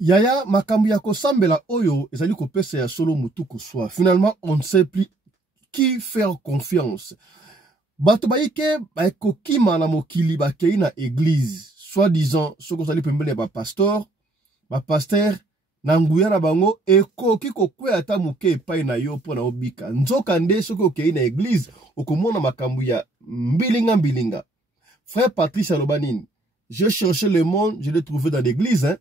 Yaya makambu ya kosambela oyo ezali kopesa ya solo mutu kuswa. Finalement, on ne sait plus qui faire confiance. Bato baike bakokima na mokili bakei na église, soi-disant soko sali pembele ba pasteur na nguya na bango ekoki kokwea ata muke epai na yo pona obika. Nzoka nde soko okei na église okomona makambu ya mbilinga. Frère Patrice Alobanine, je cherchais le monde, je l'ai trouvé dans l'église, hein.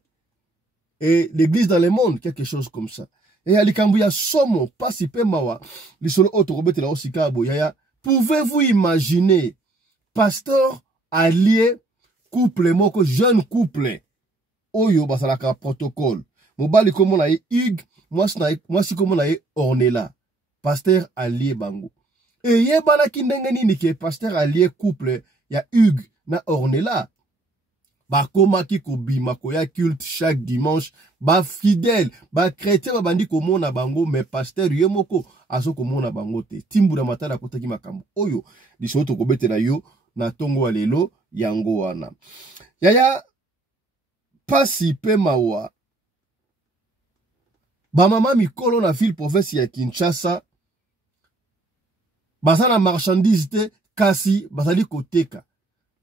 Et l'église dans le monde, quelque chose comme ça. Et alikambuya somo, pas si peu mawa, l'isolo autorobete la osikabo, yaya. Pouvez-vous imaginer, pasteur allié, couple moko, jeune couple, oyo basalaka protocole. Mobali komo na ye Hugues, moi si komo na ye Ornella. Pasteur allié bango. Et yebana kindenge nini ke pasteur allié couple ya Hugues na Ornella. Ba koma ki ko bima ko ya culte chaque dimanche, ba fidèle, ba chrétien ba bandi ko mona bango, mais pasteur yemoko aso ko mona bango te. Timbula matala kotaki makambo oyo liso to kobete na yo na tongo wa lelo yango wana. Yaya pasi pe mawa. Ba mama mikolo na ville province ya Kinshasa. Basana marchandise te kasi basali koteka.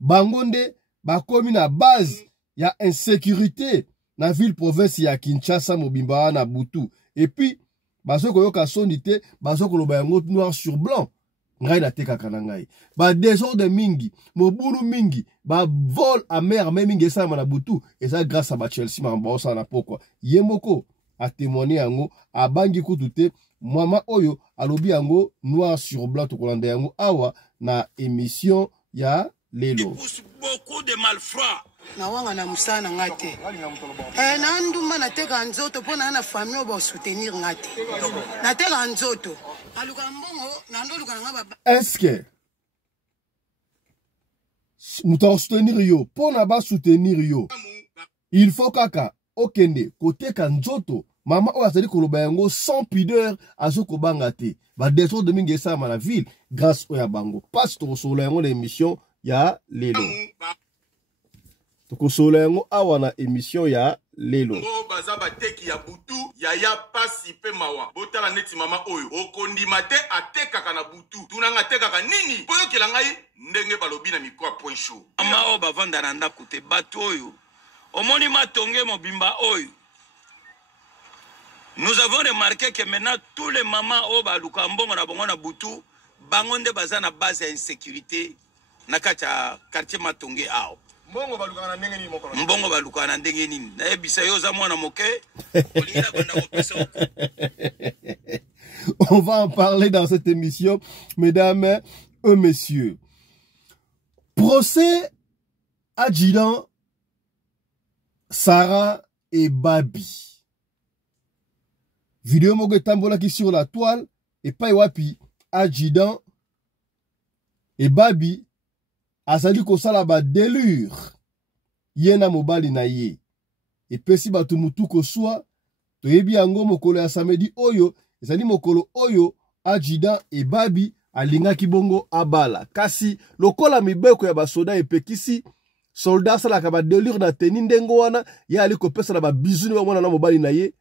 Bangonde bakomi na base ya insécurité na ville province ya Kinshasa mobimba na Butu. Et puis baso koyoka sonite, baso koloba yango noir sur blanc. Ngai na teka kanangai. Ba désordre mingi, mobulu mingi, ba vol à mer mingi sa na Butu et ça grâce à ba Chelsea mamba sa na pokwa. Yemoko a témoigné yango a bangi kutute mama oyo alobi yango noir sur blanc to kolanda yango awa na émission ya lelo. Beaucoup de malfrats. Na wanga na musana ngate. Na ndumba na teka nzoto pona na famille ba soutenir ngate. Na teka nzoto. Aluka mbongo na ndoluka ngaba. Est-ce que muta soutenir yo pona ba soutenir yo? Il faut kaka okende koteka nzoto. Mama o azali koloba yango sans pudeur azoko banga te. Ba désordre de mingi sa na ville grâce oya bango. Passe to solo yango l'émission ya lelo. Toko solo yango awa na émission ya lelo. Ngo bazaba teki ya Butu ya pasi pe mawa. Botala neti mama oyo. Okondima te atekaka na Butu. Tunanga tekaka nini? Poyo kila ngai ndenge balobi na mikwa point show. Mama o bavanda na ndako te batu oyo. Omoni matonge mobimba oyo. Nous avons remarqué que maintenant tous les mamans au baluka mbongo na bongo na Butu bangonde baza na base ya insécurité na kacha quartier matonge ao. Mbongo baluka na ndenge nini moko? Mbongo baluka na ndenge nini? Na ebisa yo za mwana moke olira banda kopesa oko. On va en parler dans cette émission, mesdames et messieurs. Procès adjudant Sarah et Babi. Vidéo moge tambola qui sur la toile et pas wapi adjudant et Babi azali ko sala ba délure yena mobali na ye et pesi batu mutu ko swa to yebi yango mokolo ya samedi oyo ezali mokolo oyo adjudant et Babi alinga kibongo abala kasi lokola mibeko ya basoda epekisi soldat sala ka ba délure na teni ndengo wana ya ali ko pesa na ba bisuni ba mwana na mobali na ye.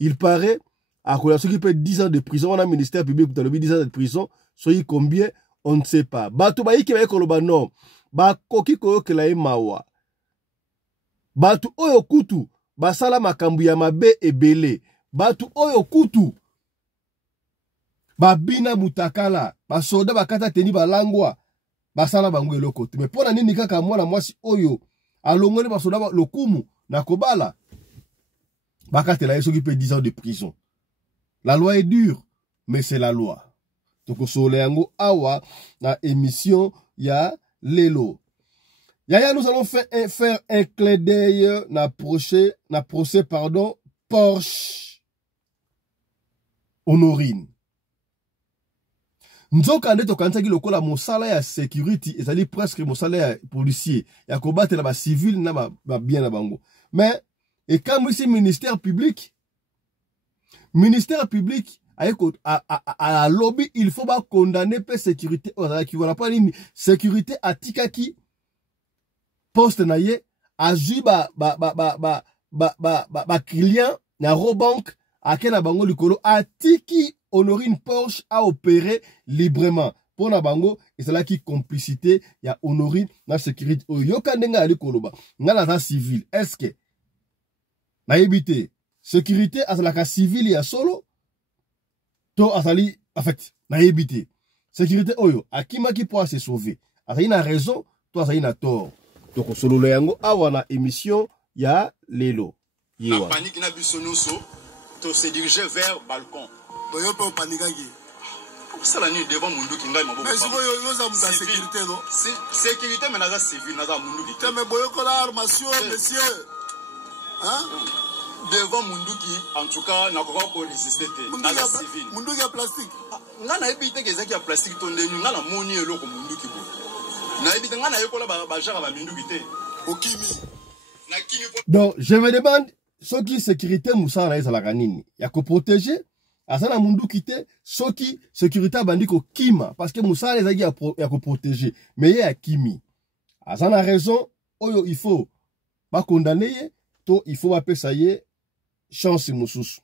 Il paraît, à quoi ceux qui paient 10 ans de prison, on a un ministère public qui a 10 ans de prison, soyez combien, on ne sait pas. Batou ba yiki ba yekoloba non, ba koki koyo kela ye mawa. Batou oyo kutu, ba sala makambu ya mabe ebele. Batou oyo kutu, ba bina mutakala, ba soda ba kata teni ba langwa, ba sala bango eloko. Mais pona nini kaka mwana mwasi oyo, alongole ba soda lokumu, na kobala. Bakatela yeso qui peut 10 ans de prison. La loi est dure, mais c'est la loi. Donc sole yango awa na émission ya lelo. Yaya nous allons faire un clin d'œil na procès Porsche Honorine. Nzoka nde tokanisa ki lokola mosala ya sécurité ezali presque mosala ya policier ya kobatela ba civil na ba bien na bango. Mais et comme ici ministère public à lobby, il faut pas condamner per sécurité qui voilà pas une sécurité atikaki poste naye aji ba client na Robank akena bango likolo atiki Honorine Porsche a opéré librement pour na bango et c'est là qui complicité ya Honorine na sécurité yoka ndenga ali koloba ngala za civil est-ce que na yebité sécurité azalaka civil ya solo to azali en fait na yebité sécurité oyo akimaki pour se sauver azali na raison to azali na tort to ko solo yango awa na émission ya lelo yewa na panique na biso nyonso to se diriger vers balcon boyo pe panikaki ça la nuit devant munduki ngai maboko mais yo za muta sécurité non sécurité mais naza civil naza munduki te mais boyo ko la armation monsieur hein devant munduki en tout cas na ko ko résister te naza civil munduki ya plastique nga na ebite ke zaki ya plastique to ndenu nga na moni eloko munduki bo na ebite nga na yekola ba jara ba munduki te okimi na kimi. Donc je me demande ce qui sécurité musa na ezalaka nini ya ko protéger asana munduki te soki sécurité bandi ko kima parce que musa ezaki ya ko protéger mais ye ya kimi asana raison oyo il faut ba condamner to il faut ba pesa ye chance mususu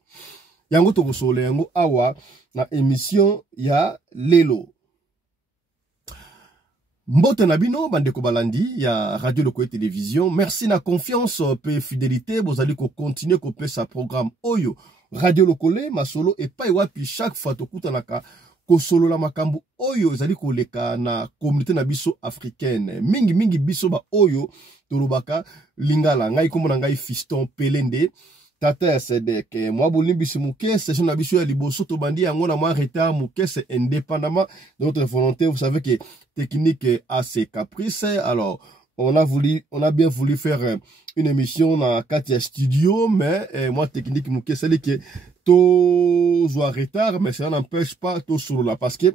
yango to kosole yango awa na émission ya lelo mbote na bino bandeko balandi ya radio Lokoye télévision merci na confiance pe fidélité bozali ko continuer ko pesa programme oyo radio Lokoye masolo et pas wapi chaque fois tokutanaka ko solo la makambu oyo ezali koleka na communauté na biso africaine mingi biso ba oyo tolobaka lingala ngai komona ngai Fiston Pelende Tata Sedek moi bolimbi simuke session na biso ya liboso to bandi yango na moi retard muke c'est indépendamment de notre volonté. Vous savez que technique a ses caprices. Alors on a bien voulu faire une émission dans Katia Studio mais moi technique muke c'est que to soit retard mais ça n'empêche pas to solo là parce que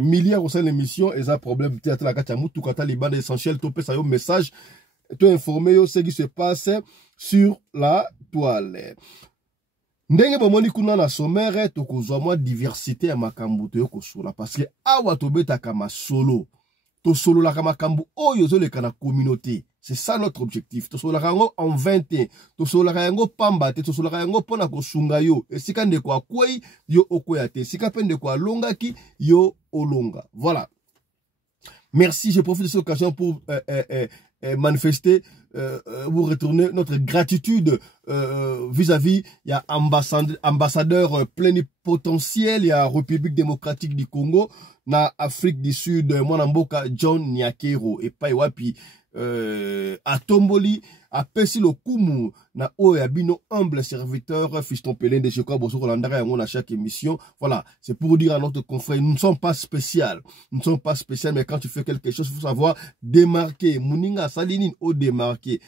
milliards au sein de l'émission et ça problème peut-être la Katia mutu kata les bandes essentielles to pesa yo message to informer yo ce qui se passe sur la toile. Ndenge bomoni kuna na sommaire to kozwa moi diversité ya makambu to yoko sola parce que awa to beta kama solo to solo la kama makambu oyo zo le kana communauté. C'est ça notre objectif. To solo la kango en 20 to solo la kango pamba te to solo la kango pona ko sunga yo esika ndeko akwei yo okoya te esika pende ko alonga ki yo olonga. Voilà. Merci, je profite de cette occasion pour manifester, vous retourner notre gratitude vis-à-vis, il y a ambassadeur plénipotentiel, il y a République démocratique du Congo, na Afrique du Sud, Mwanamboka John Nyakero, et pas wapi, à Tomboli, à Pessi le Kumu, na Oyabino, humble serviteur, Fiston Pelende, je crois, Bosso Rolandara, on a chaque émission. Voilà, c'est pour dire à notre confrère, nous ne sommes pas spécial. Nous ne sommes pas spécial, mais quand tu fais quelque chose, il faut savoir démarquer. Mouninga, Salinine, au démarquer.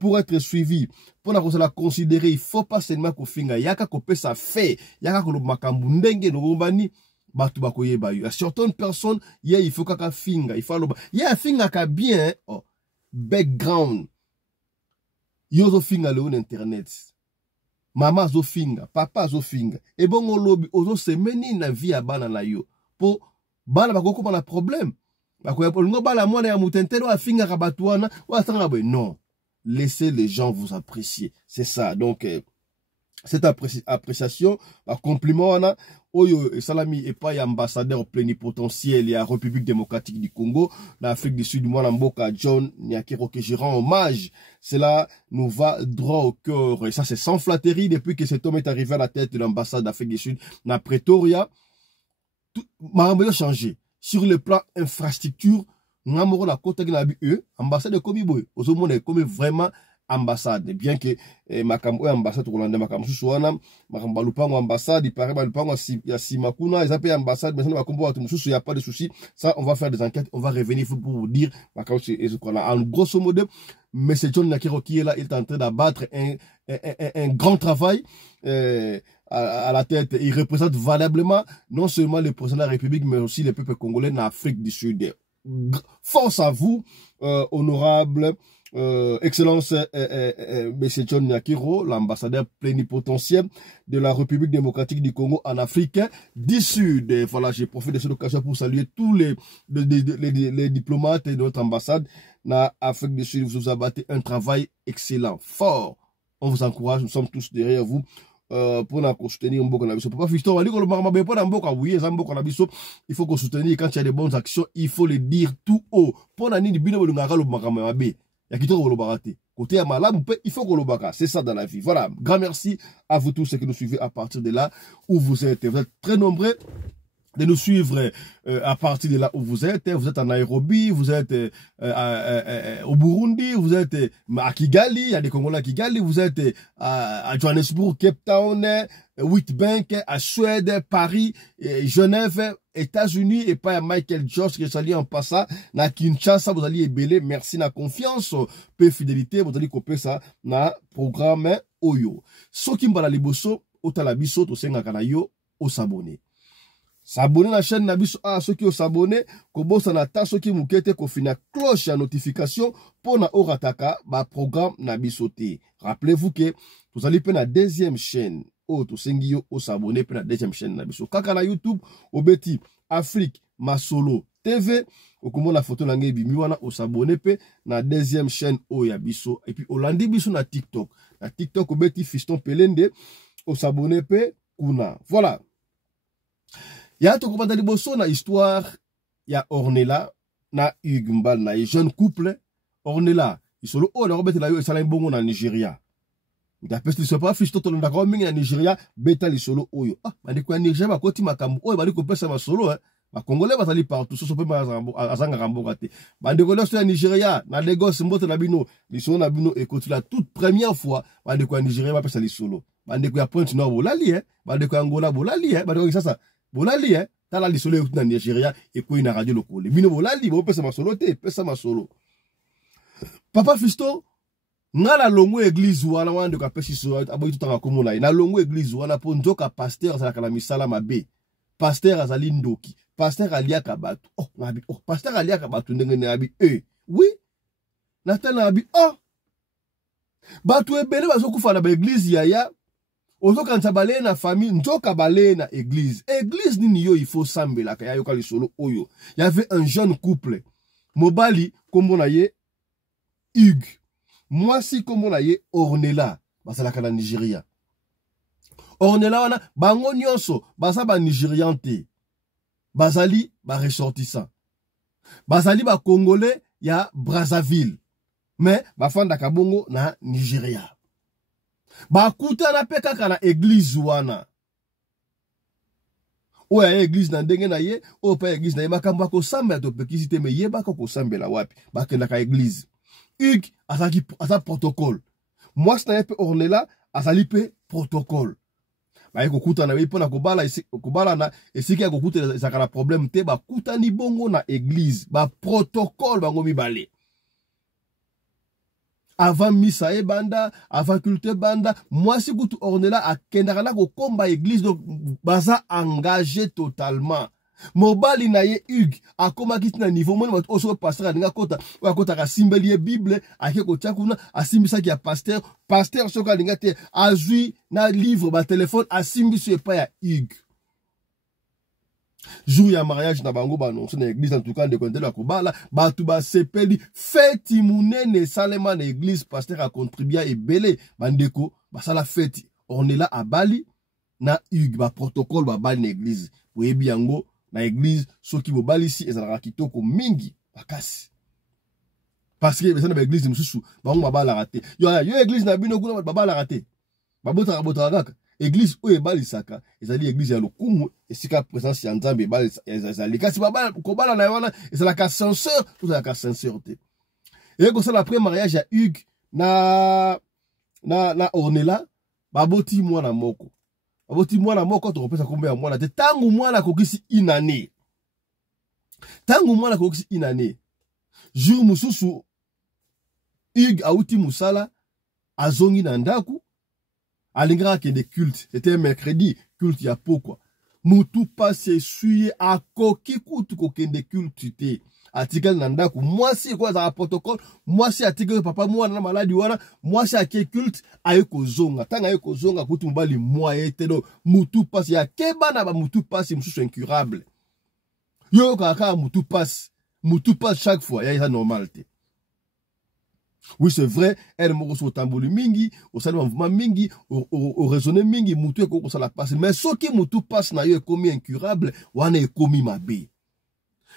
Pour être suivi, pour la considérer, il faut pas seulement qu'on finga. Yaka ko pesa fait. Yaka ko lo makambu ndenge no rombani. Batu bakoye bayu. À certaines personnes, il faut kaka finga. Il faut lo finga ka bien, oh, background. Yo zo finga le on internet. Mama zo finga, papa zo finga. Et bon on lobby ozo se meni na vie à bana na yo. Po bana bakoko na problème. Bakoya po ngo bala mwana ya mutentelo a finga ka batuana, wa sanga boy non. Laissez les gens vous apprécier. C'est ça. Donc cette appréciation, un compliment on a Oyo Salami et pas ambassadeur plénipotentiel et à République démocratique du Congo, l'Afrique du Sud, Mwanamboka John Nyakero que je rends hommage. Cela nous va droit au cœur et ça c'est sans flatterie depuis que cet homme est arrivé à la tête de l'ambassade d'Afrique du Sud, na Pretoria. Tout m'a changé sur le plan infrastructure. Namoro la côte de ambassade de Komiboy, aux hommes comme vraiment ambassade, bien que makambo ambassade Rolanda makambo suwana makambo lupango ambassade il paraît lupango ya simakuna ils appellent ambassade mais ça makambo watu mususu y a pas de souci, ça on va faire des enquêtes, on va revenir pour vous dire makambo c'est quoi là en grosso modo. Mais c'est John Nyakero qui est là, il est en train d'abattre un grand travail à la tête. Il représente valablement non seulement le président de la République mais aussi le peuple congolais en Afrique du Sud. Force à vous, honorable Excellence M. John Nyakiro, l'ambassadeur plénipotentiaire de la République démocratique du Congo en Afrique du Sud. Et voilà, j'ai profité de cette occasion pour saluer tous les diplomates de notre ambassade en Afrique du Sud. Vous abattez un travail excellent, fort. On vous encourage, nous sommes tous derrière vous. Pour nous soutenir Papa Fiston, il faut qu'on soutenir quand il y a des bonnes actions, il faut les dire tout haut. Pour côté Amalam, il faut qu'on le baka. C'est ça dans la vie. Voilà. Grand merci à vous tous ceux qui nous suivez à partir de là où vous êtes. Vous êtes très nombreux de nous suivre à partir de là où vous êtes. Vous êtes en Nairobi, vous êtes au Burundi, vous êtes à Kigali, il y a des Congolais à Kigali, vous êtes à Johannesburg, Cape Town, Witbank, à Suède, Paris, Genève, États-Unis, et pas à Michael George qui est allé en passant, na Kinshasa, vous allez ébélé, merci, na confiance, peu fidélité, vous allez copier ça, na programme Oyo. So kimbala liboso, otalabiso, to senga kanayo, o s'abonner. S'abonner à la chaîne Nabiso à ceux qui ont s'abonné, kobo sanata ceux qui mukete ko fina cloche à notification pour na orataka ba programme Nabiso T. Rappelez-vous que vous allez prendre la deuxième chaîne au to sengio au s'abonner pour la deuxième chaîne Nabiso. Kaka na YouTube obeti Afrique Masolo TV au comment la photo langé bimiwana au s'abonner pe na deuxième chaîne au yabiso et puis Olandi biso na TikTok. Na TikTok obeti Fiston Pelende au s'abonner pe kuna. Voilà. Ya to komanda liboso na histoire ya Ornella na Hugues Mbal na jeune couple Ornella isolo o na robete la yo esala mbongo na Nigeria. Ndapesi so pas fisto to ndako mingi na Nigeria beta lisolo oyo. Ah bandi ko Nigeria ba koti makambo oyo bali ko pesa masolo ba Congolais bazali partout so pe azanga ramboka te. Bandi ko loso ya Nigeria na Lagos mbote na bino lisolo na bino ekoti la toute première fois bandi ko Nigeria ba pesa lisolo. Bandi ko ya Pointe Nord bolali bandi ko Angola bolali bandi ko sasa bolali tala lisolo na Nigeria et ko ina radio lokole bino bolali bo pesa masolo te pesa masolo. Papa Fiston ngala longo église wana wande ka pesi so aboyi tutanga komona na longo église wana po ndoka pasteur azala kala misala mabe pasteur azali ndoki pasteur aliaka batu nabi pasteur aliaka batu ndenge nabi oui natana nabi batu ebele bazokufa na ba église yaya ozokanisa bale na famille nzoka bale na église nini yo il faut sambela kaya yoka lisolo oyo. Il y avait un jeune couple mobali kombo na ye Hugues mwasi kombo na ye Ornella basalaka na Nigeria. Ornella wana bango nyonso basa ba Nigérian te bazali ba ressortissant bazali ba Congolais ya Brazzaville mais bafanda kabongo na Nigeria. Bakuta na pe kaka na église wana. Oya église na ndenge na ye, o pa église na ye makamba ko samba to pekisite me ye baka ko sambela wapi. Bakenda ka église. Hugues asa protocole. Moi na pe Ornella azali pe protocole. Ba ye kokuta na ye pona kobala na esiki ya kokuta ezakala problème te bakuta ni bongo na église. Ba protocole bango mibale. Avant misa e banda, avant culte banda, moi si kutu Ornella a kendakana ko komba église donc baza engagé totalement. Mobali na ye Hugues a koma kiti na niveau moni bato oso pasteur alinga kota o akota ka simbeli Bible ake ko tiakuna asimbisa ki ya pasteur soka alinga te azui na livre ba téléphone asimbiso e pa ya Hugues. Jour ya mariage na bango ba non na église en tout cas de kontela ko bala batu ba sepeli fête munene salema na église pasteur a contribué ebele bandeko ba sala fête Ornella a bali na Hugues ba protocole ba bali na église oyebi yango na église soki bo bali si ezalaka kitoko mingi bakasi parce que bezana ba église mususu bango ba bala raté yo église na bino kuna ba bala raté babota kaka église oyo ebalisaka ezali église ya lokumu esika présence ya Nzambe ezali kasi babala kobala na wana ezalaka sincère tout ezalaka sincère te et ko sala après mariage ya Hugues na Ornella baboti mwana moko to kopesa kombe ya mwana te tangu mwana kokisi inane jour mususu Hugues auti musala azongi na ndaku alingara que des cultes. C'était un mercredi, culte ya pourquoi. Moutou passe suye a koki kutu kokende culte te. article nandaku mwasi kwa za protocole mwasi article papa mwana na maladi wana mwasi ake culte ayeko zonga tanga ayeko zonga kutu mbali moye telo mutu passe ya keba na ba mutu passe mususu incurable yo kaka mutu passe chaque fois ya ça normalité. Oui, c'est vrai, elle m'a reçu au tamboli mingi, au salut mouvement mingi, au raisonné mingi, mutu et koko ça la passe. Mais ce qui mutu passe na yo est commis incurable, wana est commis mabe.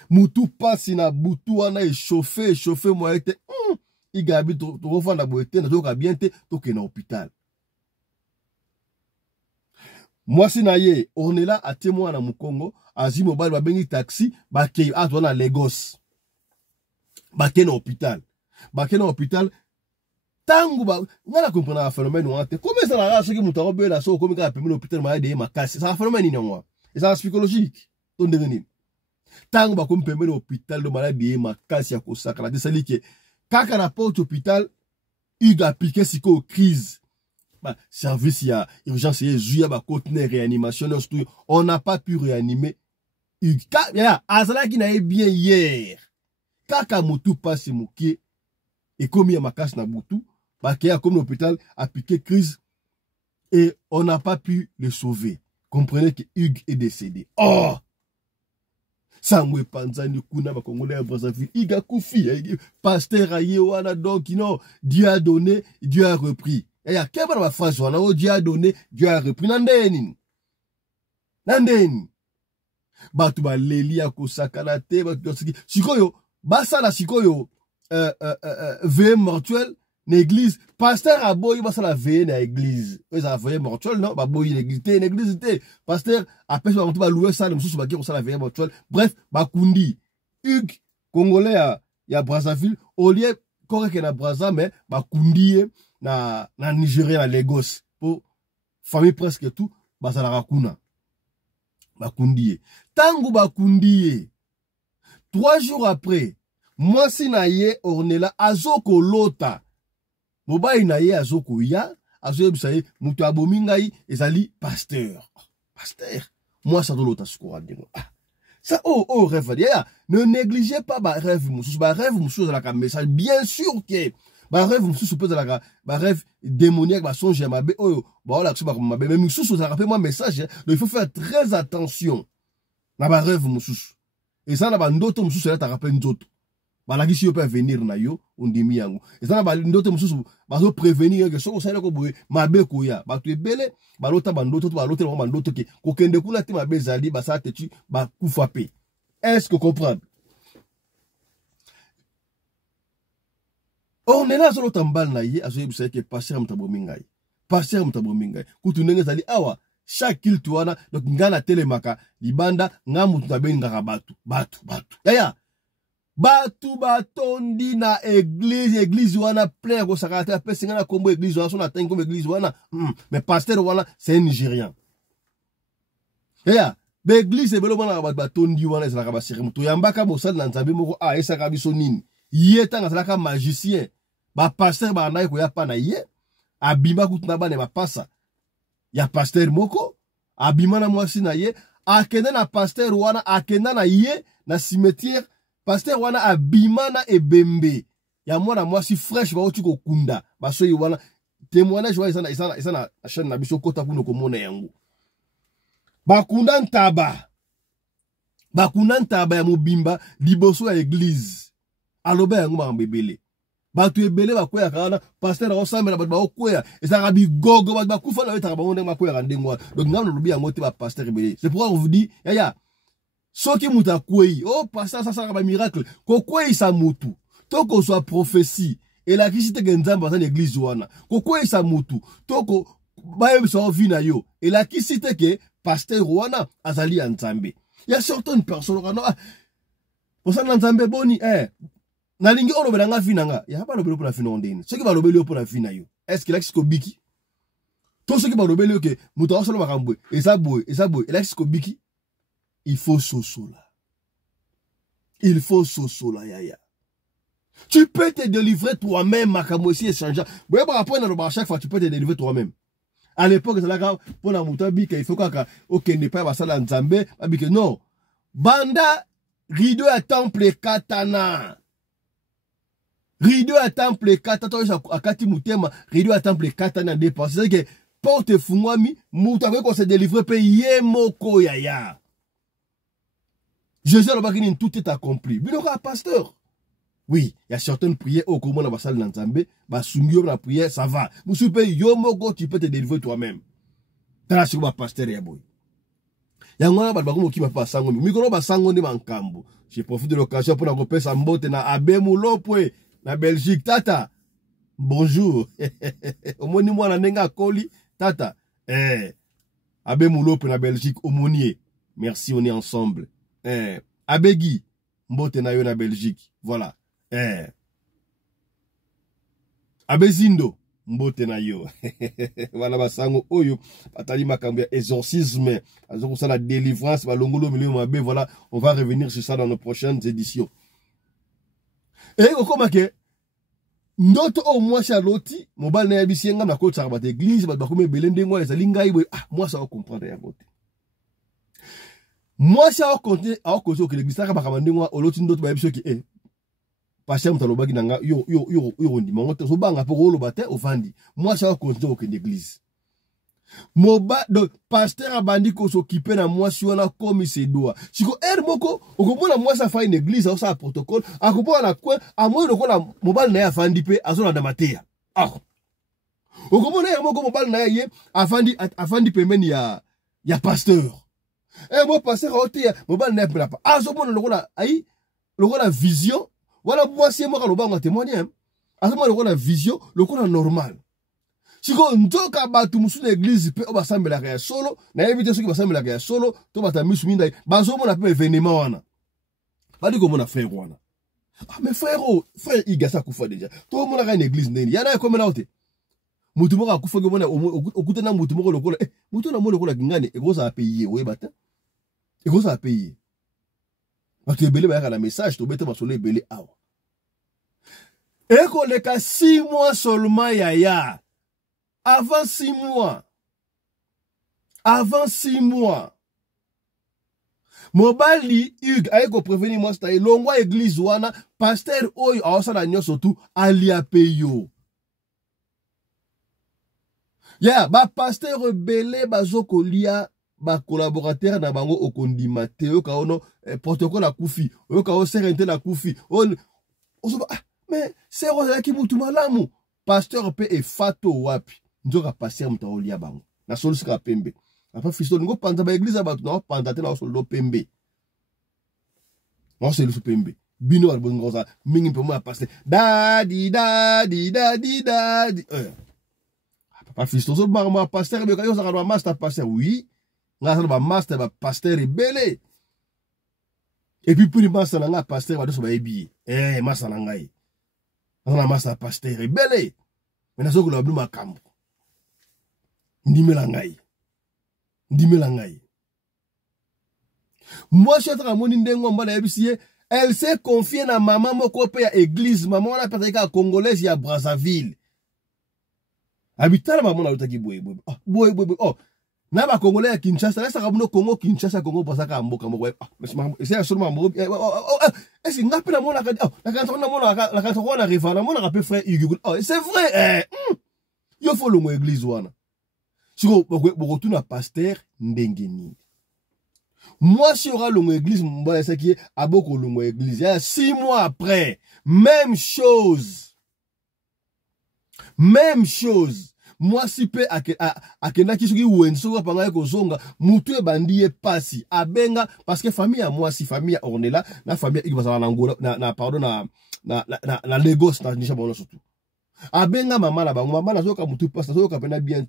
Mutu passe na butu wana est chauffé, moi était, il gabi to refond na boete, na to bien te, to ke na hôpital. Moi si na ye, on est là à témoin na Mukongo, azi mobile ba bengi taxi, ba ke a to na Lagos. Ba ke na hôpital. Baké dans l'hôpital, tango ba, ngana comprendre un phénomène ou ante. Comment ça la ce qui mutaro be la so comme ka permis l'hôpital ma de ma casse. Ça un phénomène ni moi. Et ça psychologique. Ton deveni. Tango ba comme permis l'hôpital de maladie ma casse ya ko sakala. C'est ça que kaka na porte hôpital, il doit appliquer siko crise. Bah service ya urgence ya ba conteneur réanimation on n'a pas pu réanimer. Ya azala qui n'a bien hier. Kaka mutu passe mukie et comme il y a ma casse na boutou, bah qui a comme l'hôpital a piqué crise et on n'a pas pu le sauver. Comprenez que Hugues est décédé. Oh! Samwe Panzani Kuna ba Congolais à Brazzaville, Iga Koufi, pasteur aye wana donc non, Dieu a donné, Dieu a repris. Et ya keba na phrase wana Dieu a donné, Dieu a repris. Nandeni. Batu ba lelia ko sakana te ba sikoyo, basa la sikoyo. VM mortuel l'église pasteur a boy basa la VM na église ils a VM mortuel non ba boy l'église pasteur après ça on va louer ça mususu ba kiko ça la VM mortuel bref ba kundi Hugues congolais ya Brazzaville au lieu correct na Brazza mais ba kundi na Nigeria na Lagos pour famille presque tout ba ça la rakuna ba kundi tangu ba kundi 3 jours après moi si na ye ornela azoko lota mobai na ye azoko ya azo bisaye mutu abomingai ezali pasteur moi ça do lota skora dengo ça rêve ya ne négligez pas ba rêve mususu la ka message bien sûr que ba rêve mususu peut la ba rêve démoniaque ba songe mabe ba wala kuba mabe mais mususu ça rappelle moi message donc il faut faire très attention na ba rêve mususu et ça na ba ndoto mususu la ta rappelle ndoto balaki si yo peut venir na yo ondimi yango ezana ba ndoto mususu bazo prévenir que soko sala ko boye mabe ko ya batu ebele balota bandoto to balota ba ndoto ke ko kende kuna te mabe zali ba sa te tu ba kufa pe est-ce que comprendre on est là sur le tambal na ye azo yebisa ke passer mtabo mingai kutu ndenge zali awa chaque kiltu wana donc ngana telemaka libanda ngamu tunabenga batu ya batu batondi na église wana plein ko sakata pesi ngana kombo église wana sona tangi comme église wana mais pasteur wana c'est un Nigérian ya l'église ebelo wana batondi wana ezalaka ba cérémonie to yambaka bosala na nzambe moko esaka biso nini yeta ngazalaka magicien ba pasteur ba na ko ya pa na ye abima kutuna bana ba pasa ya pasteur moko abima na mwasi na ye akenda na pasteur wana akenda na ye na cimetière pasteur wana abimana ebembe ya mwana mwasi fresh ba otu ko kunda baso yi wana témoignage wa isa na chaîne na biso kota kuno ko mona yango bakunda ntaba ya mobimba liboso ya église aloba yango ba mbebele batu ebele bakwea kana pasteur osambela batu bakwea ezaka bigogo batu bakufa na wetaka bango ndenge bakwea ndengwa donc ngam lobi yango te ba pasteur ebele c'est pourquoi on vous dit ya soki muta kwei pasteur ça ba miracle ko kwei sa mutu toko soit prophétie et la kisite ke nzamba dans l'église wana ko kwei sa mutu toko ba yeso vina yo et la kisite ke pasteur wana azali ya nzambe ya certaines personnes kana osana nzambe boni nalingi olobela nga vina nga ya ba lobelo pona vina ondeni soki ba lobelo pona vina yo est-ce que l'axe ko biki to soki ba lobelo ke mutu osolo makambo eza boy l'axe ko biki il faut sosola ya tu peux te délivrer toi-même makambo si échangeant boye ba rapport na loba chaque fois tu peux te délivrer toi-même à l'époque c'est là pona mutu bika il faut kaka OK n'est pas basala nzambe abike non banda rideau ya temple katana. Rideau ya temple katana akati mutema, rideau ya temple katana dépense. C'est que porte fungwami, muta ko se délivrer pe yemoko yaya. Jésus a dit tout est accompli. Bino ka pasteur. Oui, il y a certaines prières au comment la salle d'Anzambe, bah sungyo la prière ça va. Musu pe yomoko tu peux te délivrer toi-même. Tala sur ma pasteur ya boy. Yangona ba ko ki pa sango mi ko ba sango ni mankambo. Je profite de l'occasion pour n'agoper sa mbote na Abemulopwe na Belgique tata. Bonjour. Omoni mwana nenga koli tata. Abemulopwe na Belgique omonier. Merci, on est ensemble. Abegi mbote na yo na Belgique. Voilà. Abezindo mbote na yo. Voilà basango oyo atali makambo ya exorcisme, azoko ça la délivrance balongolo milieu mabe. Voilà, on va revenir sur ça dans nos prochaines éditions. Et comme que ndoto au moins Charlotte mobile na yabisenga na ko tsaka ba église ba ko me belende ngwa ezali ngai boy moi ça va comprendre ya côté. Moi ça va continuer à cause que l'église ça ba kamande ngwa oloti ndoto ba biso ki pasteur mtalobaki nanga yo ndi mongo to banga pour lo bate ofandi. Moi ça va continuer au l'église. Moba de pasteur abandi ko s'occuper na moi si on a comme ses doigts. Siko moko okopona moi ça fait une église ça protocole akopona na quoi a moi lokola mobile na afandi pe azona na matea. Ah. Okopona moko mobile na ye afandi pembeni ya pasteur. Moi pasteur ote mobile na pe pa. Azomona lokola ai lokola vision. Voilà moi si moi kalobanga témoigner. Azomona lokola vision lokola normal. Siko ntoka batu musu l'église pe obasambela ya solo na éviter ceux qui basambela ya solo to bata misu minda bazomo na pe événement wana badi ko mona frère wana ah mais frère igasa kufa déjà to mona ka une église ndeni yana ko mena ote mutu moka kufa ko mona okutana mutu moko lokola mutu na mona lokola ngane ekoza a payer we bata ekoza a payer batu ebele ba la message to bete basolo ebele awa eko le ka 6 mois seulement yaya. Avant 6 mois. Avant 6 mois. Mobali Hugues aiko prévenir moi c'est longwa église wana pasteur oyo awasala nyoso tu alia peyo. Ya ba pasteur belé bazoko lia ba collaborateur na bango okondi Mateo kaono protocole la kufi oyo kao serente la kufi on mais c'est rose ki mutu malamu pasteur pe e fato wapi. Nzoka passer mtaolia bango na soluska pembe apa fisto ngo panda ba église ba na panda te na solo pembe no selu pembe bino al bongo za mingi pe mo passer dadi papa fisto so ba mo passer be kayo za ka master passer oui nga ba master ba passer belé et puis pour master nga passer ba so ba ebi master ngai na master passer belé mais na so ko la blu makambo. Ndimelangai. Moi, je suis en train de elle s'est confiée à maman moko pe ya église. Maman na peut-être congolaise ya Brazzaville. Habitala maman na utaki boy. Oh. Na ba congolais ya Kinshasa, ça ka Congo Kinshasa Congo pasaka mboka moko. C'est seulement mboka. Est-ce ngapi na mona ka na ka na mona la ka na rival na mona ka pe frère Hugues. Oh, c'est vrai. Yo faut le église wana. Siko bokotu na pasteur ndengeni. Moi si aura l'ongo église mbona ça qui est aboko l'ongo église 6 mois après même chose. Moi si pe akena kisuki wenso panga ko zonga mutu e bandi e pasi abenga parce que famille à moi si famille Ornella na famille ikibasa na Angola na pardon na Lagos na nisha bono surtout. Abenga maman là-bas, maman n'a pas mutu passe, n'a pas bien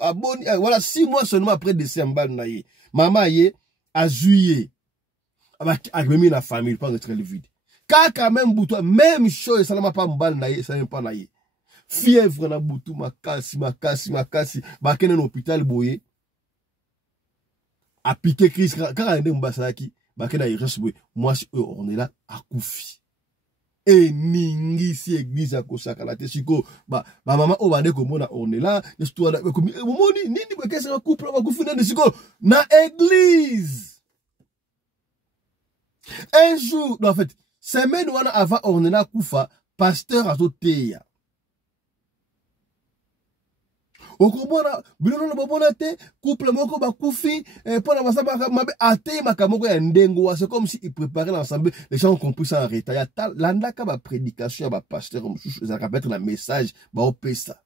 abonné. Voilà 6 mois seulement après décembre naïe. Maman yé à juillet. Avec même la famille pas être vide. Quand même boutou même chose ça n'a pas mbal naïe, ça n'est pas naïe. Fièvre na boutou makasi. Ba kene na hôpital boyé. A piqué crise quand ande mbasaki, ba kene reste boyé. Moi on est là à koufi. Et ningi si église à kosaka la tesiko ba maman o bande ko mona on est là histoire ko moni nini ba kesa couple ba kufuna desiko na église Un jour, en fait, semaine wana avant ornela kufa, pasteur azoteya. Okomona, bilolo babona te, couple moko bakufi, pona masaba mabe ate makamoko ya ndengo, c'est comme si il préparait l'ensemble, les gens ont compris ça en retard. Ya landaka ba prédication ba pasteur, ça rappelle la message, ba opesa.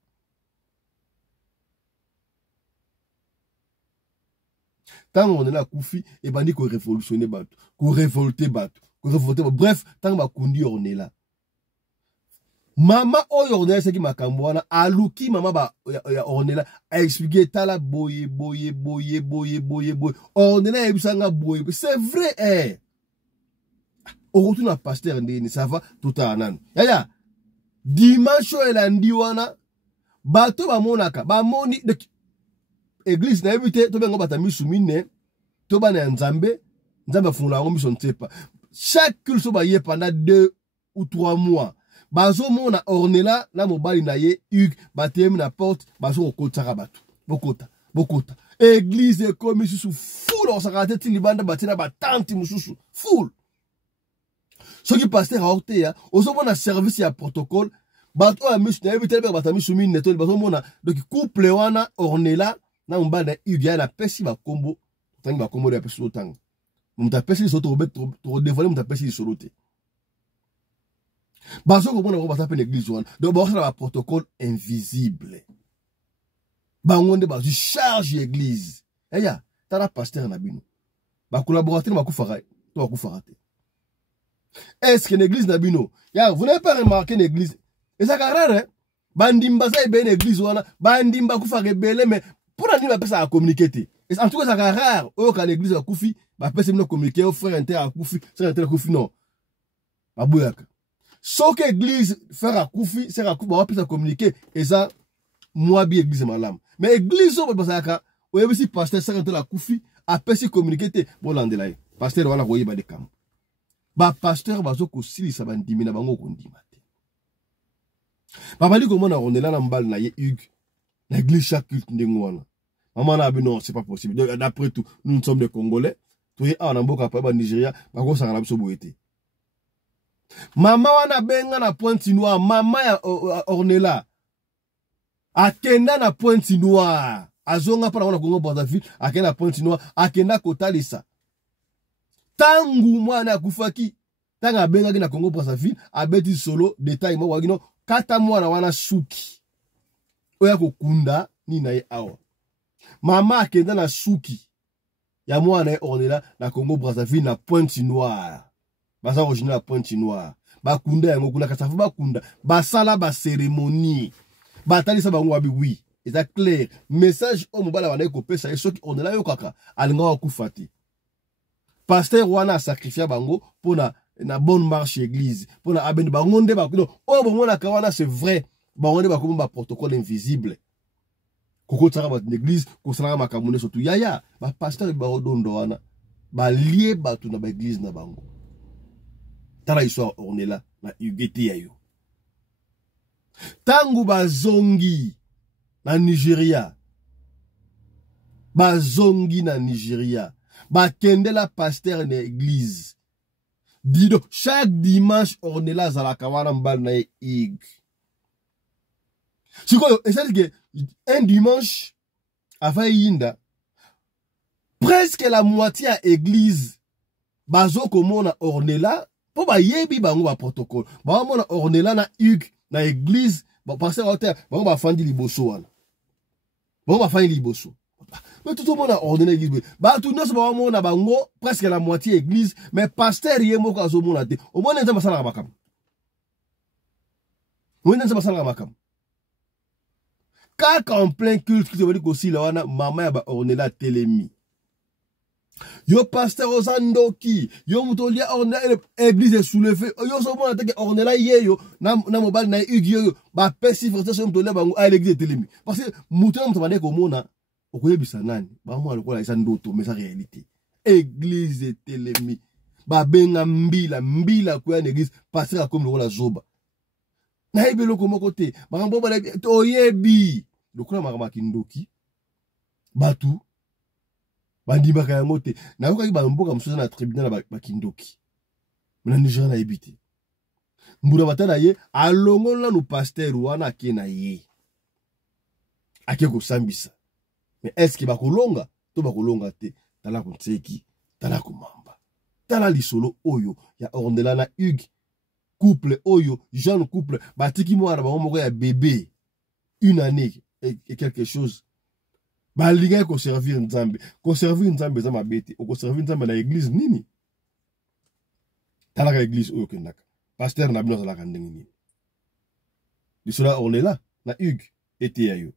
Tant on est là koufi, et bandi ko révolutionner bato, ko révolter bato, bref, tant ba kundi on est là. Mama oyo ornela seki makambo wana aluki mama ba ornela a expliqué tala boye ornela ebisanga boye c'est vrai eh au retour na pasteur ndeni ça va tout à nan ya dimanche elandi wana bato ba monaka ba moni église na ebite to bengo bata misumine to bana nzambe fungula ngo miso ntepa chaque culte so ba ye pendant 2 ou 3 mois. Bazo mona ornela na mobali na ye Hugues batemi na porte bazo okotaka bato bokota église comme sous full on s'arrête ti libanda batina ba tante mususu full ce qui pasteur a ortea ozo mona service ya protocole bato a misu na ebite ba batami sumi neto bazo mona donc couple wana ornela na mobali na Hugues ya na pesi ba kombo tangi ba kombo ya pesi otanga muta pesi so to dévoiler muta pesi solote. Bazo komona ko bata pe l'église wana donc ba ça protocole invisible bangonde bazo charge l'église eya tala pasteur na bino ba collaborateur ba kufara to ba kufara te est-ce que l'église na bino ya vous n'avez pas remarqué l'église et ça carré bandimba ça ben l'église wana bandimba kufara belé mais pour andimba pesa à communiquer te et en tout cas ça rare au quand l'église a kufi ba pesa no communiquer au frère inter a kufi frère inter kufi non ba boyaka. So que l'église faire à koufi, c'est à koufi, on va plus communiquer, et ça, moi, bien église malam. Mais église, on va passer à ou bien si pasteur, c'est à la koufi, après si communiquer, bon, l'andelaï. Pasteur, on va voyer ba de cam. Ba pasteur, va zo kosili, ça va ndimina, bango kondimate. Ba bali comment on est là, l'ambal, na ye Hugues, l'église chaque culte ndengwana. Maman a dit non, c'est pas possible. D'après tout, nous sommes des Congolais. Tout est en Amboka, pas Nigeria, par contre, ça a l'abso boité. Mama wana benga na Pointe Noire, mama ya ornela. Akenda na Pointe Noire. Azonga pa na Congo Brazzaville, akenda na Pointe Noire, akenda kotalisa. Tangu mwana kufaki, tanga benga na Congo Brazzaville, abeti solo détail mo wagino kata mwana wana suki. Oya kokunda ni na ye awa. Mama akenda na suki. Ya mwana ornela na Congo Brazzaville na Pointe Noire. Basa original Pointe Noire. Bakunda yango kuna kasafu bakunda. Basala ba cérémonie. Batalisa bango wabi oui. C'est clair. Message au mobala wana ko pesa et soki on est là yo kaka alinga wa kufati. Pasteur wana sacrifier bango pour na bonne marche église. Pour na abende bangonde bakuno. Oh bon na kawana c'est vrai. Bangonde bakumo ba protocole invisible. Koko tsara ba l'église ko sala makamune surtout yaya. Ba pasteur ba odondo wana. Ba lié batu na ba église na bango. Tala histoire on est là na ugeti ya yo. Tangu bazongi na Nigeria. Bazongi na Nigeria. Bakende la pasteur na église. Dido chaque dimanche on est là zalaka wana mbal na ig. Siko c'est que un dimanche avant yinda presque la moitié à église bazo komona ornela po ba yebi bango ba protocole ba mona ornela na Hugues na église ba passer au terre bango ba fandi liboso wana bango ba fandi liboso mais tout le monde a ornela église ba tout nyonso ba mona bango presque la moitié église mais pasteur yemo ka zo mona te au moins nza basala makam kaka en plein culte qui se veut dire aussi la wana mama ya ba ornela telemi. Yo pasteur Ozandoki, yo mutolia ornela église est soulevée, yo so mona teke ornela yeyo na mobile na Hugues yo ba pesi frère so mutolia bango à l'église telemi. Parce que mutolia mutabane ko mona okoyebisa nani ba mo alikola isa ndoto mais sa réalité. Église telemi. Ba benga mbila kwa l'église pasteur comme le la zoba. Na ebelo ko mokote, ba mbo ba toyebi. Lokula makama kindoki. Batu bandimaka yango te na yoka ki bamboka mosusu na tribunal ba kindoki na Nigeria na ebite mbura batana ye alongola no pasteur wana ake na ye ake ko sambisa mais est-ce que bakolonga to bakolonga te tala kontseki tala komamba tala lisolo oyo ya Ornella na Hugues couple oyo jeune couple batiki mwana bango moko ya bébé une année et quelque chose balinga ko servir nzambe za mabete o ko servir nzambe na église nini tala ka église oyo kendaka pasteur na bino za la kandenge nini lisolo Ornella na Hugues ete yayo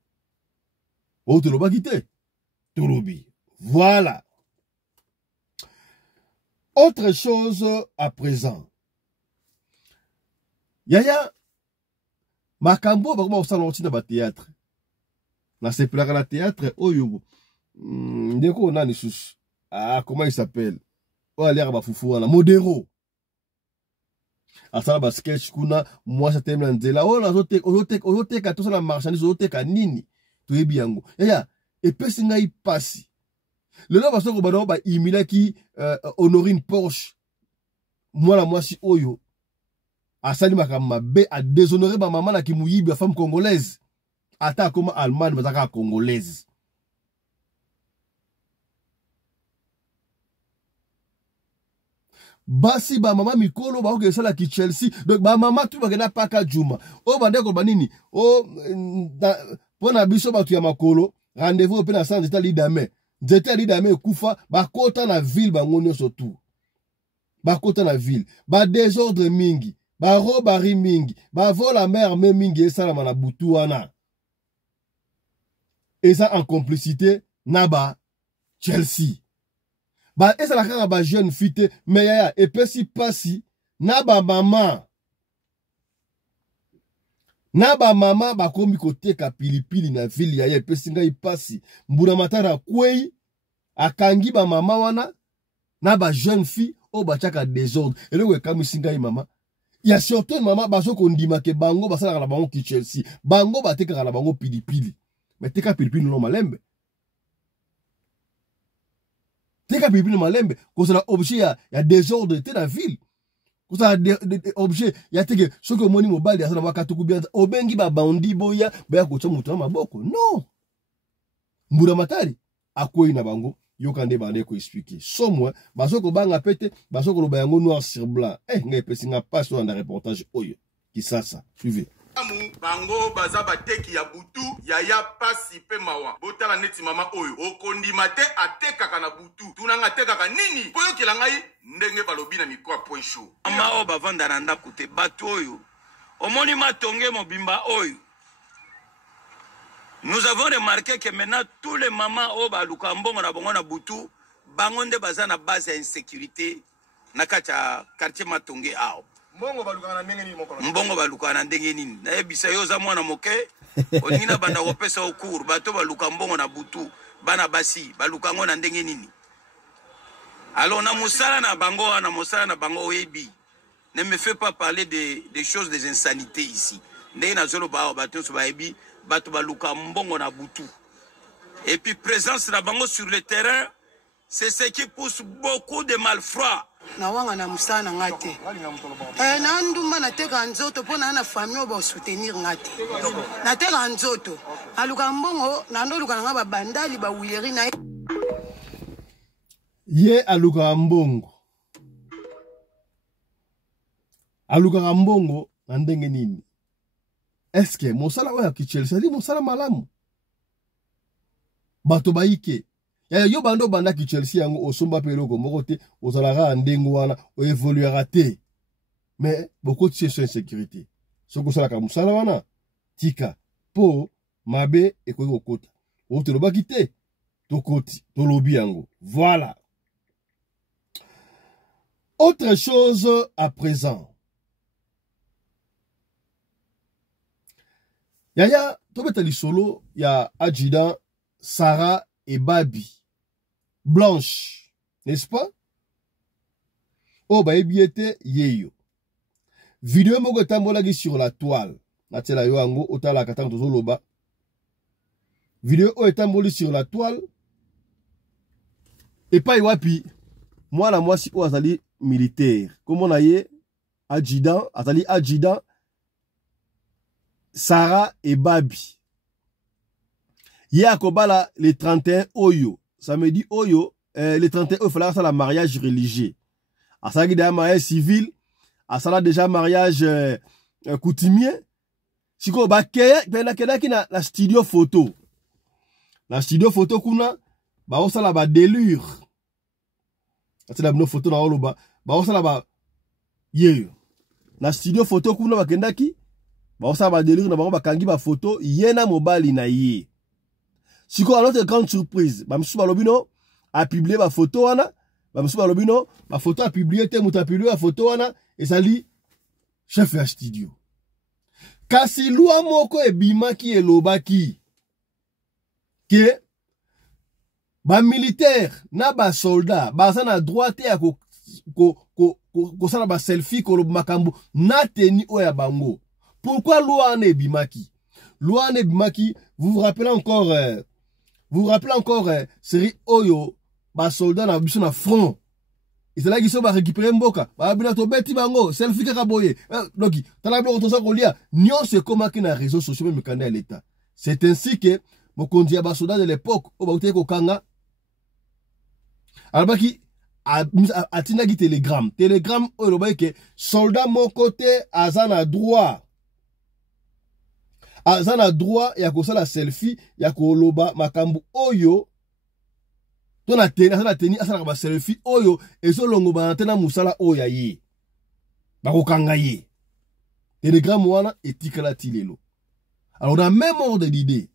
o te lo bakite tolobi voilà. Autre chose à présent. Yaya makambo bakoma osala otina ba théâtre. Na sepelaka na théâtre oyo. Ndeko nani sus. Ah, comment il s'appelle? O aliaka ba fufu wana Modero. Asala ba sketch kuna moi ça teme na nzela. O na ozoteka to sala marchandise ozoteka nini? Toyebi yango. Yaya epesi ngai pasi. Le là parce que bano ba imila ki Honorine Porsche moi si oyo asali makamba be a déshonorer ba maman na ki muyibi ba femme congolaise ata comme Allemagne bazaka congolaise basi ba maman mikolo ba ko sala ki Chelsea donc ba maman tu ba kena paka juma o bande ko banini o pona biso ba tu ya makolo rendez-vous pe na centre d'État lidame Nzete lidame kufa bakota na ville bango nyonso tout bakota na ville ba désordre mingi ba robari mingi ba vola mère mingi esala na butu wana eza en complicité na ba Chelsea ba esala kaka ba jeune fille mais yaya epesi pasi na ba mama bakomi koteka pilipili na ville yaya epesi ngai pasi mbuna matara kwei akangi ba mama wana na ba jeune fille o bachaka désordre eloko ekamisi ngai mama ya surtout mama baso kondima ke bango basala na bango ki Chelsea bango bateka na bango pilipili mais teka pilipili no malembe teka pilipili malembe ko sala objet ya désordre te na ville ko sala objet ya teke soko moni mobile ya sala makatuku bien obengi ba bandi boya ba ko tsomuto na maboko non mbura matari akoyi na bango yokande bande ko expliquer somwe basoko banga pete basoko loba yango noir sur blanc ngai pesinga passe dans un reportage oyo kisasa suivez bango baza bateki ya butu yaya pasi pe mawa botala neti mama oyo okondima te atekaka na butu tunanga tekaka nini po yokela ngai ndenge balobi na mikwa point show mama o bavanda na ndako te bato oyo omoni matonge mobimba oyo. Nous avons remarqué que maintenant tous les mamans au Balukambongo na bongo na butu bangonde baza na base ya insécurité na kacha quartier Matonge ao. Mbongo balukana ndenge nini mokolo? Mbongo balukana ndenge nini? Na yebisa yo za mwana moke onina banda kopesa okur bato balukambongo na butu bana basi balukango na ndenge nini? Alors na musala na bango oyebi. Ne me fais pas parler des choses des insanités ici. Ndenge na zolo ba bato so bayebi bato baluka mbongo na butu. Et puis présence na bango sur le terrain, c'est ce qui pousse beaucoup de malfrats. Na wanga na musana ngate. Na ndumba na teka nzoto pona na famille ba soutenir ngate. Na teka nzoto. Aluka mbongo na ndoluka nga ba bandali ba wileri na ye aluka mbongo. Aluka mbongo na ndenge nini? Est-ce que mosala wa ki Chelsea di mosala malamu? Bato baike. Ya yo bando banda ki Chelsea yango osomba peloko moko te ozalaka ndengo wana o évoluera te. Mais beaucoup de ces insécurité. Soko sala ka mosala wana tika po mabe ekoki kokota. O te lobaki te tokoti tolobi yango. Voilà. Autre chose à présent. Yaya, tobeta lisolo ya adjudant Sarah et Babi. Blanche, n'est-ce pas? Oh, ba ebiete yeyo. Vidéo moko tambolaki sur la toile. Natela yo ango otala katang tozoloba. Vidéo o etamboli sur la toile. Et pas wapi. Moi la mwasi o azali militaire. Comme on a eu adjudant, atali adjudant, Sarah et Babi. Hier, Kobala, les 31 Oyo. Ça me dit Oyo, les 31 Oyo, il fallait faire le mariage religieux. À ça, il y a un mariage civil. À ça, déjà mariage coutumier. Si vous avez la studio photo. La studio photo, kuna, ba osa la ba délure. C'est la photo na oloba. Ba osa la ba ye. La studio photo kuna ba kendaki. Ba osa ba délure na ba kangi ba photo yena mobali na ye. Si vous avez une grande surprise, ba msu ba lobino a publié ba photo wana, ba msu ba lobino ba photo a publié te muta publié ba photo wana et ça li chef ya studio. Kasi lua moko ebimaki elobaki que ba militaire na ba soldat baza na droite ya ko sala ba selfie ko makambo na teni oya bango. Pourquoi loi ne bimaki? Loi ne bimaki, vous vous rappelez encore série Oyo ba soldat na biso na front. Et c'est là qu'ils sont récupérer mboka. Ba bina to beti bango, selfie kaka boye. Donc tala blo to sa ko lia, nyon c'est comment que na réseaux sociaux même canal l'état. C'est ainsi que mokonzi ya ba soldat de l'époque o ba uté ko kanga albaki atina ki telegram o lo ba ke soldat mon côté azana droit ya ko sala selfie ya ko loba makambu oyo to na teni asala ba selfie oyo ezolongo ba tena musala oya ye ba ko kanga ye telegram wana etikala tilelo. Alors dans même ordre d'idée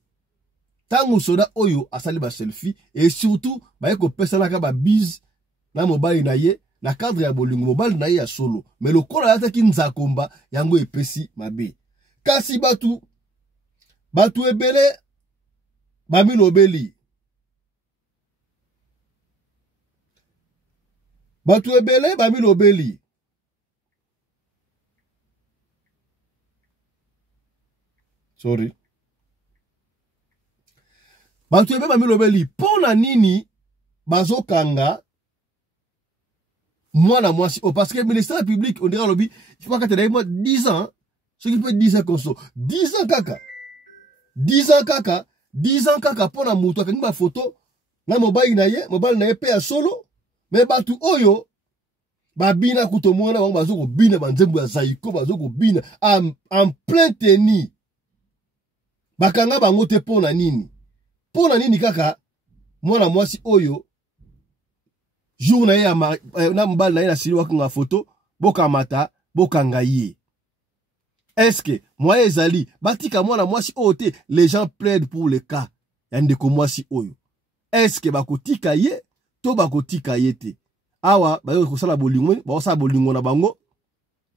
tango soda oyo asali ba selfie et surtout ba ko pesa ka ba bise na mobile na ye na cadre ya bolingo mobile na ye ya solo mais le kola yata ki nzakomba yango epesi mabe kasi batu ebele bami lobeli sorry batu ebele bami lobeli pona nini bazokanga mwana mwasi parce que le ministère public on dirait lobby je crois que tu as 10 ans ce qui peut 10 ans comme ça 10 ans kaka pona muto akangi ba photo na mobile na ye pe ya solo mais batu oyo babina kutomona bango bazoko bina banzembo ya zaiko bazoko bina en plein tenue bakanga bango te pona nini kaka mwana mwasi oyo jour na ye na mbali na ye na sili wakanga photo bokamata bokanga ye. Est-ce que moi ezali batika mwana mwasi oyo te les gens plaident pour le cas ya ndeko mwasi oyo. Est-ce que bakotika ye to bakotika ye te? Awa ba ko sala bolingo ba sala bolingo na bango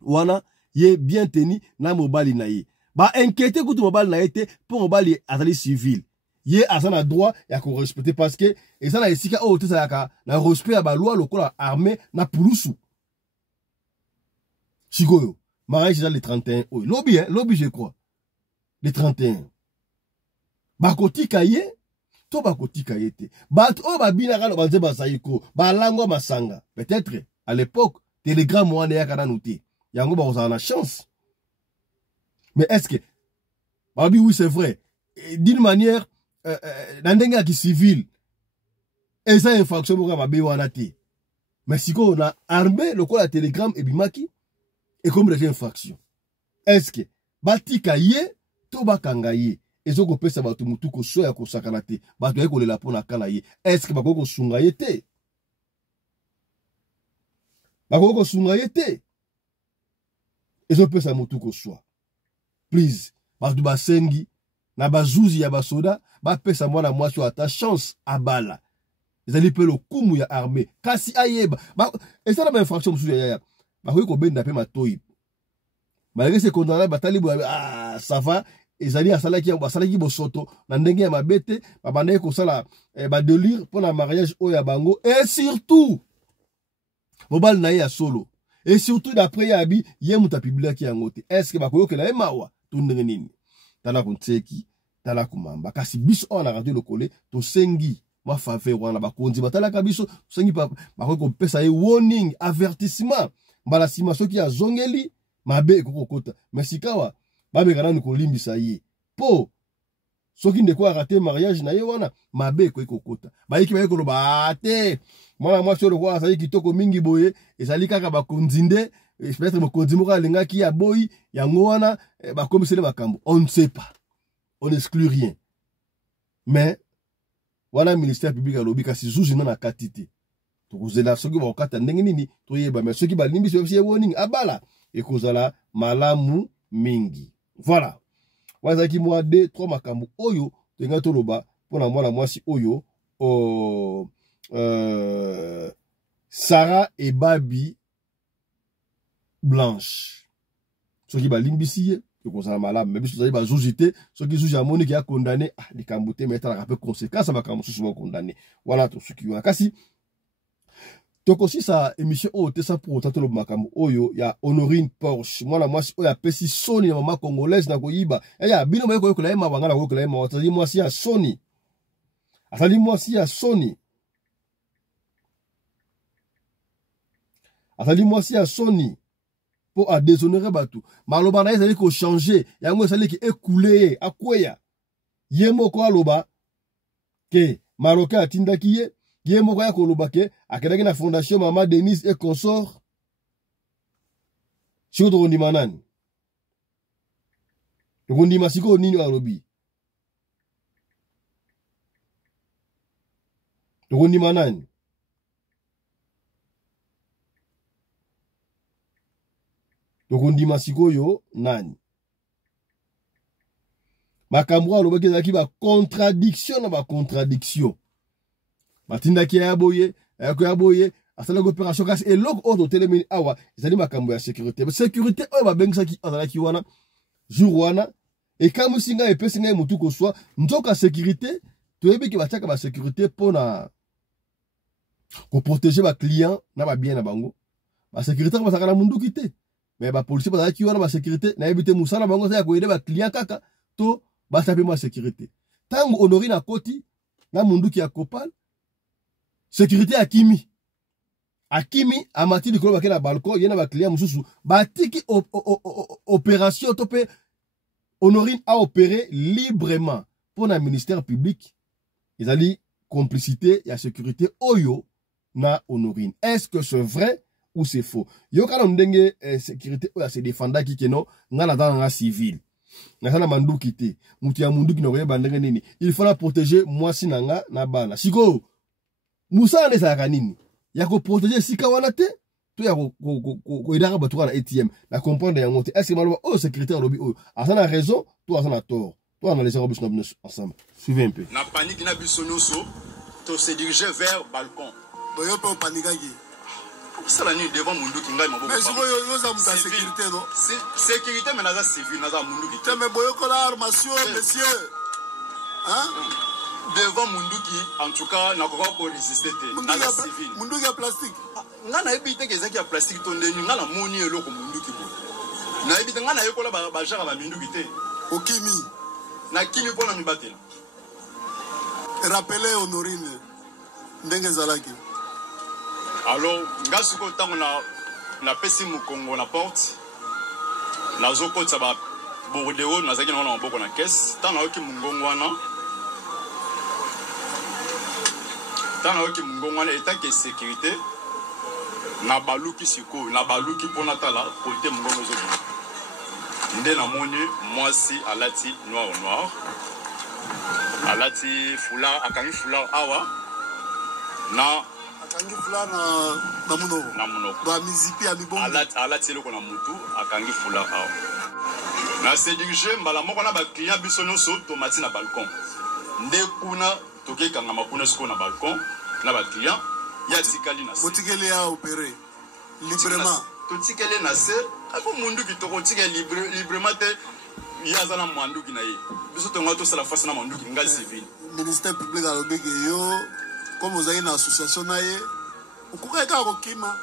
wana ye bien tenu na mobali na ye. Ba inquiéter kutu mobali na ye te pour mobali azali civil. Ye azana droit ya ko respecter parce que ezana esika oyo te salaka na respect ya ba loi lokola armée na pulusu. Chigoyo mariage dans les 31 oyo. Lobby je crois. Les 31. Bakotika ye to bakotika ye te. Bat o babina kalo banze basaiko ba lango masanga. Peut-être à l'époque Telegram wana ya kana noté. Yango ba ozana chance. Mais est-ce que babi oui c'est vrai d'une manière nandenga ki civil eza infraction boka babi wana te. Mais siko na armée lokola Telegram et bimaki et comme des infractions. Est-ce que batika ye to bakanga ye ezoko pesa batu mutuko so ya kosakana te batu ya kolela pona kala ye. Est-ce que bakoko sunga ye te? Bakoko sunga ye te. Ezoko pesa mutuko so. Please, batu basengi na bazuzi ya basoda ba pesa mwana mwasi ata chance abala. Ezali pe lo kumu ya armée. Kasi ayeba. Et ça la infraction mususu ya. Bakoki kobenda pe matoyi. Malgré ces condamnés batali ça va ezali asalaki bosoto na ndenge ya mabete babandaki kosala ba délire pour la mariage oya bango et surtout mobile na ya solo et surtout d'après yabi ye muta publiaki yango te. Est-ce que bakoyokela ye mawa to ndenge nini tala kunteki tala kumamba kasi biso on a radio lokole to sengi ma faveur wana bakonzi batala kabiso sengi ba ko pesa e warning avertissement mbala sima soki ya zongeli mabe ekokota mais sikawa ba mekana ni kolimbisa ye po soki ndeko arate mariage na ye wana mabe ekokota bayiki bayeko lo bate mwana mwasi lo kwa sali kitoko mingi boye ezali kaka bakonzinde peut-être bakonzi moko alingaki ya boy yango wana bakomisele makambo on ne sait pas, on n'exclut rien. Mais voilà ministère public alobi kasi zuzi na katite to kozela soki ba okata ndenge nini to yeba mais soki ba limbi so warning abala ekozala malamu mingi. Voilà wazaki mwa 2-3 makambo oyo tenga to loba pona mwana mwasi oyo Sarah et Babi Blanche soki ba limbisi ye ekozala malamu mais biso zali ba zuzite soki zuzi amoni ki a condamné likambo te mettre la conséquence ba kambo souvent condamné. Voilà to soki wana kasi tokosi sa émission o te sa pour tato lo makambo oyo ya Honorine Porsche mwana mwasi oyo apesi soni na mama congolaise na koyiba ya bino ba ko kola ma bangala ko kola ma watali mwasi ya soni atali mwasi ya soni atali mwasi ya soni pour à déshonorer batu maloba na ezali ko changer yango ezali ki écouler akweya yemo ko aloba ke maroka atindaki ye yemo ko ya koloba ke akedaki na fondation Mama Denise et consort siko ndima nani ndima siko nini alobi ndima nani ndima sikoyo nani makambo alobaki ezalaki ba contradiction na ba contradiction batindaki ya boye asala opération kasi eloko oto telemini awa ezali makambo ya sécurité oyo babengisaki azalaki wana jour wana ekamusinga epesinga mutu koswa nzoka sécurité toyebiki batiaka ba sécurité pona ko protéger ba client na ba bien na bango ba sécurité ko basaka na munduki te mais ba policier bazaki wana ba sécurité na ebité musala bango za ko aider ba client kaka to ba taper ma sécurité tango Honorine akoti na munduki ya Kopal sécurité akimi amati likolo bakela balcon yena ba client mususu batiki opération topé Honorine a opéré librement pour le ministère public. Ils allaient complicité et sécurité oyo na Honorine. Est-ce que c'est vrai ou c'est faux? Yo kana ndenge sécurité oya se défenda ki keno ngana dans la civile. Ngana mandu kité. Muti ya mundu kino koyeba ndenge nini. Il faut la protéger moi sinanga na bana. Siko Musa ande sa kanini. Ya ko protéger sika wana te. To ya ko idara batuka na ATM. Na comprendre ya ngote. Est-ce que maloba oh sécurité lobby oh. Asana raison, toi asana tort. Toi analyser ensemble. Suivez un peu. Na panique na bisonoso, to se diriger vers balcon. Boyo pe panikaki. Ça la nuit devant mundu ki ngai maboko. Mais si boyo za muta sécurité non. Sécurité mais naza civil naza mundu ki. Mais boyo ko la armation monsieur. Hein? Devant Munduki, en tout cas, n'a pas résister. Naza civil. Munduki a plastique. Ngana ebite ke zaki a plastique tonde ni ngana moni eloko Munduki bo. Na ebite ngana yekola ba jara ba Munduki te. Okimi. Na kimi pona mibatela. Rappelez Honorine ndenge zalaki. Alors, ngasuko tango na pesi mukongo na porte. Na zoko tsaba bordeo na zaki na maboko na caisse. Tango oki mungongo wana. Tango oki mungongo wana état que sécurité. Na baluki siko, na baluki pona tala côté mungongo zo. Nde na moni mwasi alati noir. Alati foulard, akangi foulard awa. Na akangi foulard na muno. Na muno. Ba mizipi ya mibongo. Alati loko na mutu, akangi foulard awa. Na se diriger mbala moko na ba client bisono so tomati na balcon. Nde kuna toke kanga makuna siko na balcon na ba client ya tikali na se. Botikeli ya opérer librement. Totikeli na se, ako mundu ki toko tikeli librement te yazana mwandu ki na ye. Biso tonga to sala face na mwandu ki ngal civil. Ministère public alobeki yo comme vous avez une association na ye. Okuka ka ko kima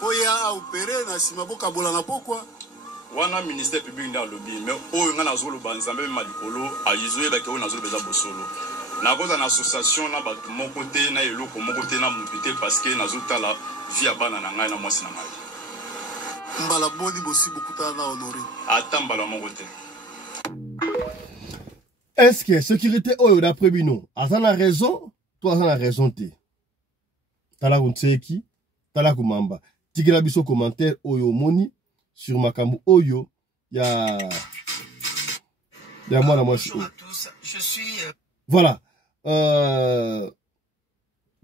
po ya opérer na sima boka bola na pokwa. Wana ministère public nda lobby mais oyo nga nazolo banzambe malikolo ayizoye ba ke oyo nazolo beza bosolo nakoza na association na bato moko te na eloko moko te na motu te parce que nazotala vie ya bana na ngai na mwasi na ngai. Mbala boni bosi bokutana na Honoré. Ata mbala moko te. Est-ce que sécurité oyo d'après bino aza na raison to aza na raison te? Tala kunseki, tala kumamba. Tikila biso commentaire oyo moni sur makambo oyo ya mwana mwasi. Bonjour à tous, je suis voilà.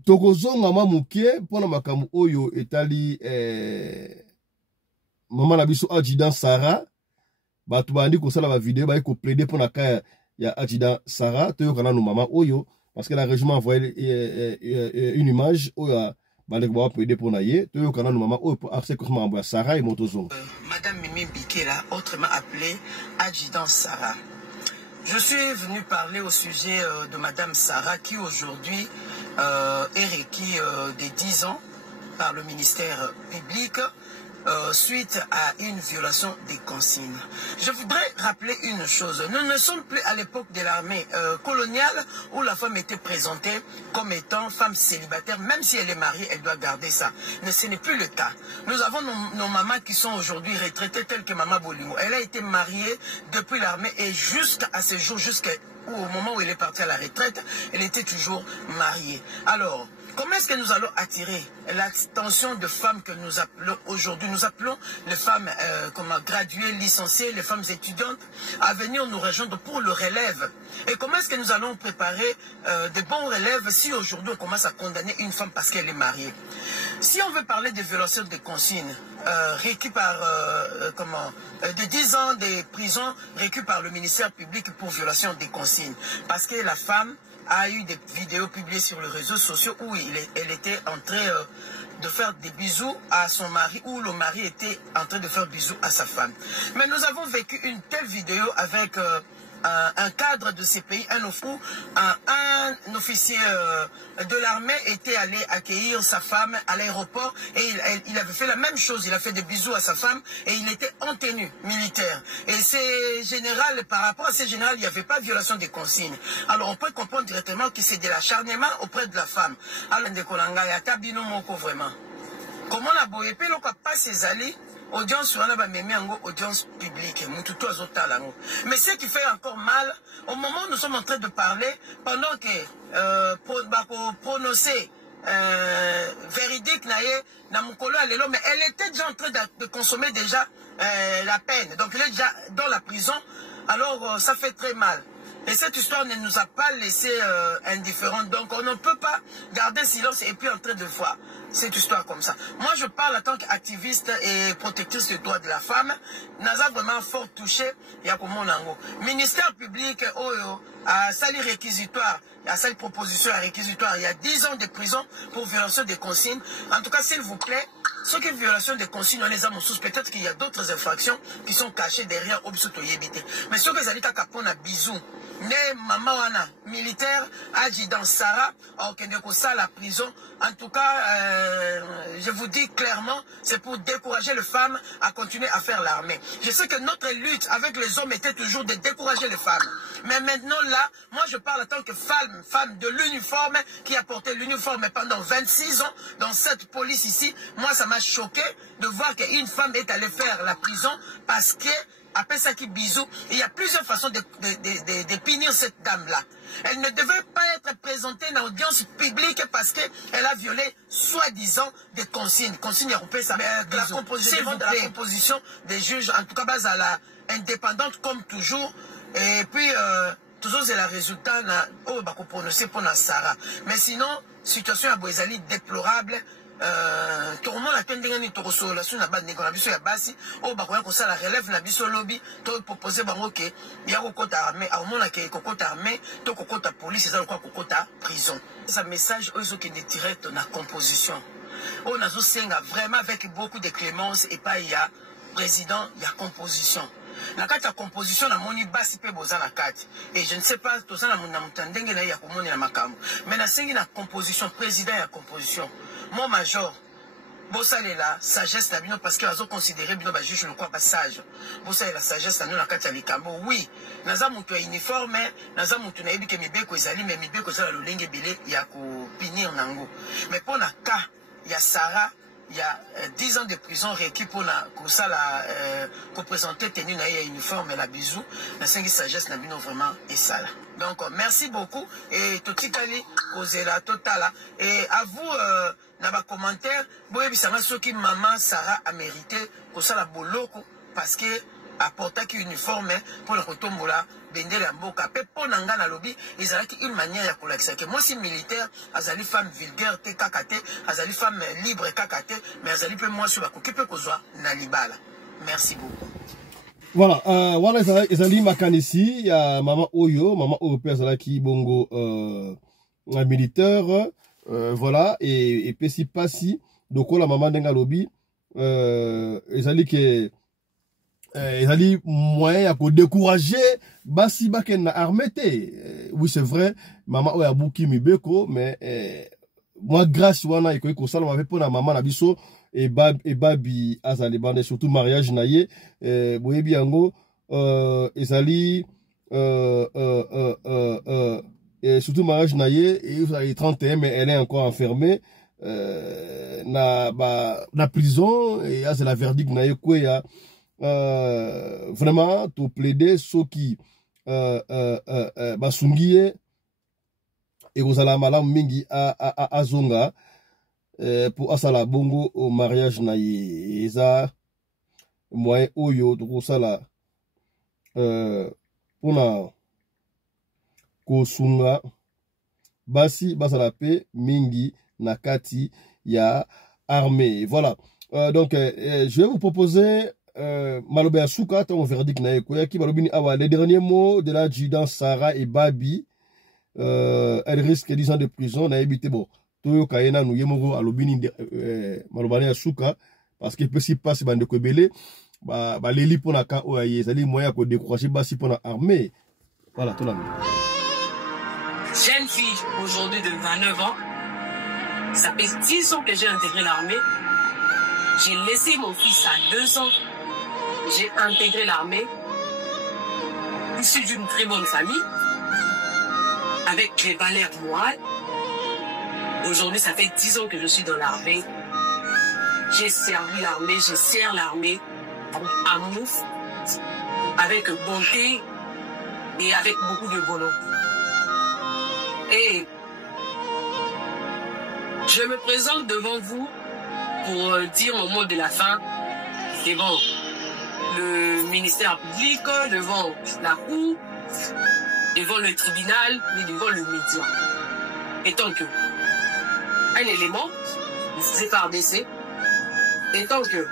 Tokozonga mamuke pona makambo oyo etali maman na biso adjudant Sarah. Batu bandi kosala ba vidéo ba ko plaider pona ka ya adjudant Sarah to yokana no maman oyo parce que la régiment envoyé une image oyo balek ba plaider pona ye to yokana no maman oyo pour accès comment envoyer Sarah et motozonga. Madame Mimi Bikela, autrement appelée adjudant Sarah. Je suis venu parler au sujet de Madame Sarah qui aujourd'hui est requis des 10 ans par le ministère public suite à une violation des consignes. Je voudrais rappeler une chose. Nous ne sommes plus à l'époque de l'armée coloniale où la femme était présentée comme étant femme célibataire. Même si elle est mariée, elle doit garder ça. Mais ce n'est plus le cas. Nous avons nos mamans qui sont aujourd'hui retraitées telles que Maman Bolingo. Elle a été mariée depuis l'armée et jusqu'à ce jour, jusqu'au moment où elle est partie à la retraite, elle était toujours mariée. Alors, comment est-ce que nous allons attirer l'attention de femmes que nous appelons aujourd'hui? Nous appelons les femmes graduées, licenciées, les femmes étudiantes à venir nous rejoindre pour le relève. Et comment est-ce que nous allons préparer des bons relèves si aujourd'hui on commence à condamner une femme parce qu'elle est mariée? Si on veut parler de violation des consignes, récues par de 10 ans de prison récues par le ministère public pour violation des consignes, parce que la femme a eu des vidéos publiées sur les réseaux sociaux où elle était en train de faire des bisous à son mari, où le mari était en train de faire bisous à sa femme. Mais nous avons vécu une telle vidéo avec un cadre de ces pays, un officier de l'armée était allé accueillir sa femme à l'aéroport et il avait fait la même chose, il a fait des bisous à sa femme et il était en tenue militaire. Et ces généraux, par rapport à ces généraux, il n'y avait pas de violation des consignes. Alors on peut comprendre directement que c'est de l'acharnement auprès de la femme. Alors vraiment. Comment la boyepe loka pas ses alliés? Audience audience publique. Mais ce qui fait encore mal, au moment où nous sommes en train de parler, pendant que prononcer véridique mais elle était déjà en train de consommer déjà la peine. Donc elle est déjà dans la prison. Alors ça fait très mal. Et cette histoire ne nous a pas laissé indifférents. Donc on ne peut pas garder silence et puis en train de voir cette histoire comme ça. Moi je parle en tant qu'activiste et protectrice des droits de la femme. Naza vraiment fort touché. Il y a comme on ministère public a sali réquisitoire, a sali proposition à réquisitoire. Il y a 10 ans de prison pour violation des consignes. En tout cas s'il vous plaît, ce qui est violation des consignes, on les a sous. Peut-être qu'il y a d'autres infractions qui sont cachées derrière Obsuto Yébité. Mais ce que Zalita Kapon a bisou. Ne maman wana militaire adjudant Sarah à la prison. En tout cas, je vous dis clairement, c'est pour décourager les femmes à continuer à faire l'armée. Je sais que notre lutte avec les hommes était toujours de décourager les femmes. Mais maintenant là, moi je parle en tant que femme de l'uniforme qui a porté l'uniforme pendant 26 ans dans cette police ici. Moi ça m'a choqué de voir qu'une femme est allée faire la prison parce que après ça qui bisou, il y a plusieurs façons de punir cette dame-là. Elle ne devait pas être présentée dans l'audience publique parce qu'elle a violé soi-disant des consignes. Consignes européennes, ça la composition des juges, en tout cas base à la indépendante comme toujours. Et puis, toujours c'est le résultat qu'on prononcer pour Sarah. Mais sinon, situation à Boisali déplorable. Tout le monde a qu'un dernier tour sur la sous-na bande de biso ya basi au bakoya ko sala relève na biso lobby to proposer bango ke ya kokota armée au monde ke kokota armée to kokota police ça quoi kokota prison. Ça message aux qui est direct na composition. On a senga vraiment avec beaucoup de clémence et pas il y a président il y a composition. La carte à composition na moni basi pe boza na carte et je ne sais pas tout ça na mutandenge na ya komoni na makambo mais na sengi na composition président ya composition mon major Bossa est la sagesse d'abino parce que ils ont considéré bino ba juge le quoi sage. Bossa est la sagesse d'abino la kati ya likambo. Oui, naza mutu uniforme, naza mutu na yebi ke mibeko ezali mais mibeko ezala lolenge belé ya ko punir nango. Mais pour na cas ya Sarah, il y a 10 ans de prison requis pour ça pour présenter tenue na uniforme la bisou, la 5 sagesse na bino vraiment et ça là. Donc merci beaucoup et totikali kozela totala et à vous na ba commentaire boye bisama soki maman Sarah a mérité ko ça la boloko parce que apporta ki uniforme pour le retombola bendele ya mboka pe pona nga na lobi ezalaki une manière ya kolakisa que moi si militaire azali femme vulgaire te kakate azali femme libre kakate mais azali pe moi sur bakoki pe kozwa na libala. Merci beaucoup. Voilà, voilà ezali makanisi ya maman oyo pe azalaki bongo un militaire voilà et pesi pasi donc la maman denga lobi ezali que ezali moyen ya ko décourager basi baken na armée te. Oui c'est vrai maman oyo abuki mibeko mais moi grâce wana ikoki ko sala mabe pona maman na biso et babi azali bande surtout mariage na ye boyebi yango ezali et surtout mariage na ye et 31 mais elle est encore enfermée na prison et c'est la verdict na ye quoi ya vraiment to plaider ceux qui basungiye et vous allez malamu mingi a zonga pour asala bongo au mariage na ye eza moyen oyo to sala pona ko sunga basi basala pe mingi na kati ya armée. Voilà donc je vais vous proposer Malobe Asuka ton verdict na ekoya ki balobini awa les derniers mots de l'adjudant Sarah et Babi. Elle risque 10 ans de prison na ebité bon toyo kayena nu yemoko alobini malobani Asuka parce que peut si passe bande ko belé ba leli pona ka o ezali moyen ko décrocher basi pona armée. Voilà tout là. Jeune fille aujourd'hui de 29 ans, ça fait 10 ans que j'ai intégré l'armée. J'ai laissé mon fils à 2 ans. J'ai intégré l'armée, issu d'une très bonne famille, avec les valeurs morales. Aujourd'hui, ça fait 10 ans que je suis dans l'armée. J'ai servi l'armée, je sers l'armée avec amour, avec bonté et avec beaucoup de bonheur. Et je me présente devant vous pour dire mon mot de la fin. C'est bon. Le ministère public, devant la cour, devant le tribunal, et devant le média. Étant que un élément, c'est par décès, étant que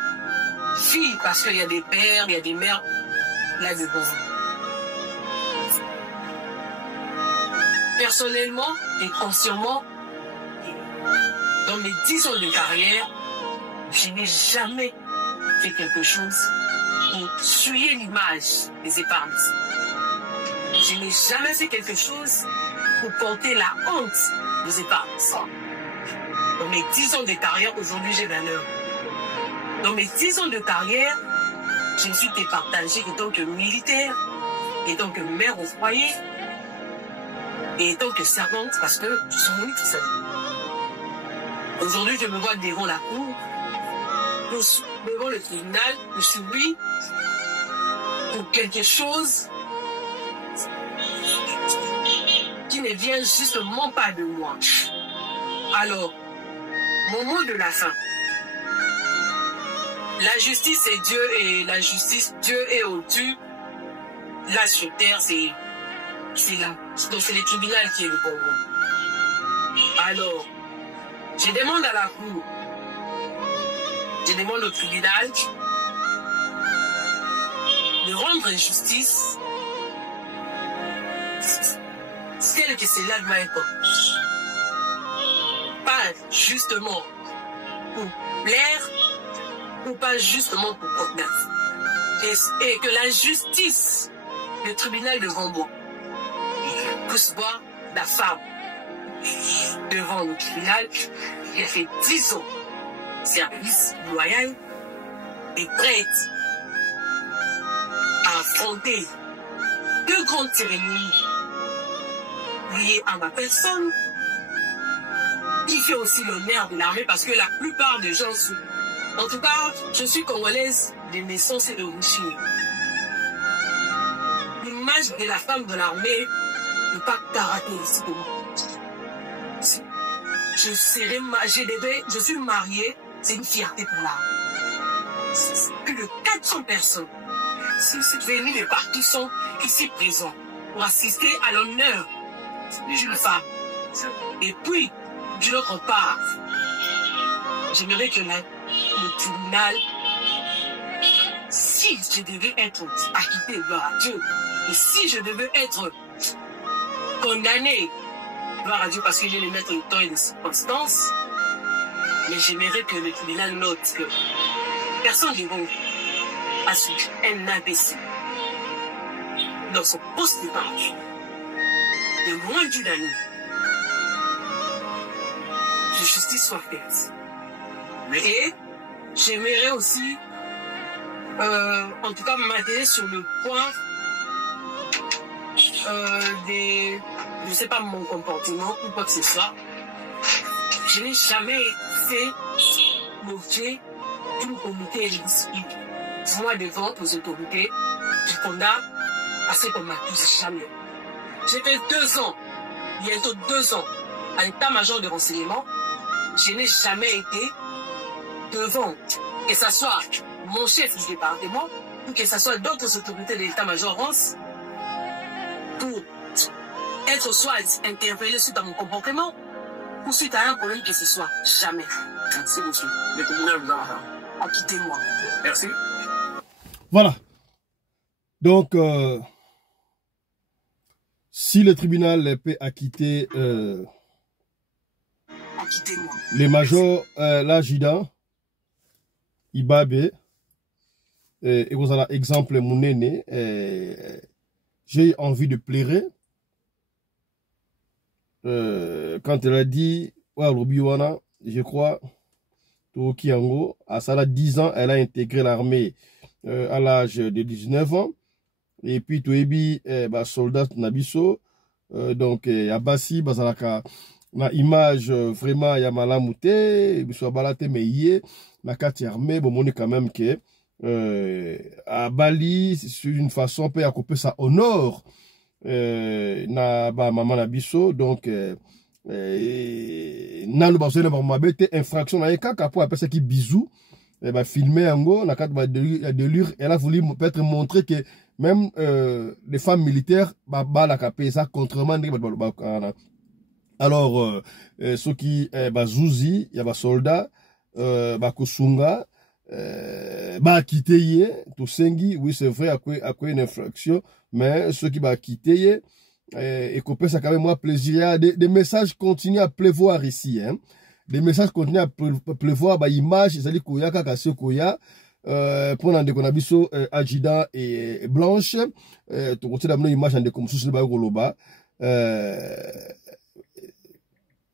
fille, parce qu'il y a des pères, il y a des mères, là-dedans. Personnellement et consciemment, dans mes 10 ans de carrière, je n'ai jamais fait quelque chose pour souiller l'image des épargnes. Je n'ai jamais fait quelque chose pour porter la honte des épargnes. Dans mes 10 ans de carrière, aujourd'hui j'ai 29 ans. Dans mes 10 ans de carrière, je me suis départagée en tant que militaire, en tant que mère au foyer, et en tant que servante, parce que je suis venue tout seul. Aujourd'hui, je me vois devant la cour, devant le tribunal, je suis oui pour quelque chose qui ne vient justement pas de moi. Alors, mon mot de la fin. La justice est Dieu et la justice, Dieu est au-dessus. Là sur terre, c'est là. Donc c'est le tribunal qui est le bon mot. Alors, je demande à la cour, je demande au tribunal de rendre justice tel que cela doit être. Pas justement pour plaire, ou pas justement pour contenance. Et que la justice, le tribunal de Gombo, puisse voir la femme devant le tribunal qui a fait 10 ans service loyal et prête à affronter 2 grandes cérémonies liées à ma personne, qui fait aussi l'honneur de l'armée parce que la plupart des gens sont... En tout cas, je suis congolaise de naissance et d'origine. L'image de la femme de l'armée n'est pas caractéristique de moi. Je suis mariée, c'est une fierté pour l'armée. C'est plus de 400 personnes. C'est venu de partout sont ici présents pour assister à l'honneur d'une femme. Et puis, d'une autre part, j'aimerais que le tribunal, si je devais être acquitté, gloire à Dieu, et si je devais être condamné, gloire à Dieu, parce que je vais mettre le temps et les circonstances, mais j'aimerais que le tribunal note que personne ne va assumer un imbécile dans son poste de parti, de moins d'une année. Que justice soit faite. Et j'aimerais aussi, en tout cas, m'atteler sur le point je ne sais pas, mon comportement ou quoi que ce soit. Je n'ai jamais fait l'objet d'une comité de dispute. Moi, devant aux autorités, je condamne à ce qu'on m'accuse jamais. J'ai fait 2 ans, bientôt 2 ans, à l'état-major de renseignement. Je n'ai jamais été devant, que ce soit mon chef du département ou que ce soit d'autres autorités de l'état-major Rance, pour être soit interpellé suite à mon comportement ou suite à un problème que ce soit. Jamais. Merci, monsieur. Le tribunal vous a acquitté moi. Merci. Voilà. Donc, si le tribunal peut acquitter les majors, l'Ajida, Ibabe, et vous avez exemple, mon aîné, j'ai envie de pleurer. Quand elle a dit, ouais, Robiwana, je crois, Tokiango, à ça, 10 ans, elle a intégré l'armée à l'âge de 19 ans. Et puis, Toebi, soldat Nabiso, donc, Abassi, Bazalaka, na image vraiment, Yamala Mouté, Bissou Balate, Meye, na kati armée, bon, on est quand même que, à Bali, c'est une façon, peut accouper ça honneur, na ba maman Nabiso, donc, na le bassin na mabete infraction na kaka pour appeler ça qui bisou filmer en na carte de lure. Elle a voulu peut-être montrer que même les femmes militaires la capé ça contrairement alors ceux qui zouzi ya ba soldat kosunga quitter tout sengi, oui c'est vrai à quoi une infraction, mais ceux qui quitter et qu'on peut ça quand même moi plaisir. Des messages continuent à pleuvoir ici, hein. Des messages continuent à pleuvoir, image, c'est-à-dire koya kakasio koya, pendant des konabiso adjudant et blanche, tu côté d'amener image en des comme sous le bas goloba,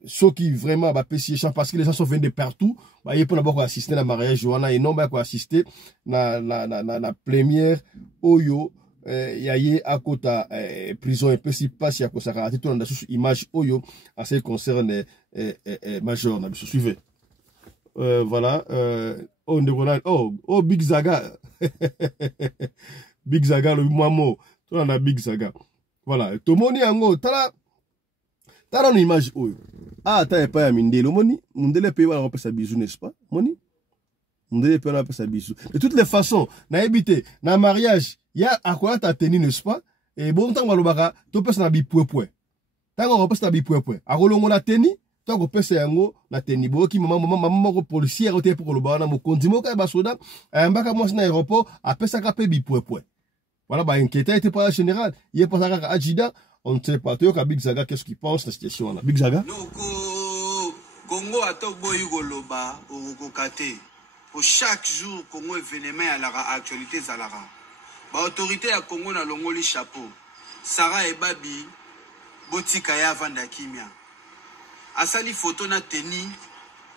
ceux qui vraiment pêcher parce que les gens sont venus de partout, ils peuvent d'abord assister à la mariage Johanna et non assister na première Oyo. Yaye à côté prison et si pas si à cause ça tout dans sous image Oyo à ce qui concerne major na biso suivez voilà oh Big Zaga Big Zaga le moimo tout dans la Big Zaga voilà tout moni ango tala une image Oyo t'as pas ya mindelo moni mundele pe wala on sa bisou n'est-ce pas moni mundele pe wala on sa bisou de toutes les façons na habité na mariage il y a à quoi ta tenue, n'est-ce pas? Et bon, tant que tu tu peux s'en bipoué. Tant que tu peux bipoué. À rolongo la tenue, tant que tu peux la tenue. Bon, qui maman policier a été pour le bar, mon condiment, basoda, un bac à moi dans l'aéroport, après ça, capé bipoué. Voilà, inquiété, était pas général. Il est pas à Adjida, on ne sait pas, tu as Big Zaga, qu'est-ce qu'il pense de la situation là? Big Zaga? Congo a tout boyugoloba, au Kate. Pour chaque jour, Congo événement à la actualité Zalara. Autorité à Congo na longoli chapeau. Sarah et Babi, Botika ya Vanda Kimia. Asali photo na teni,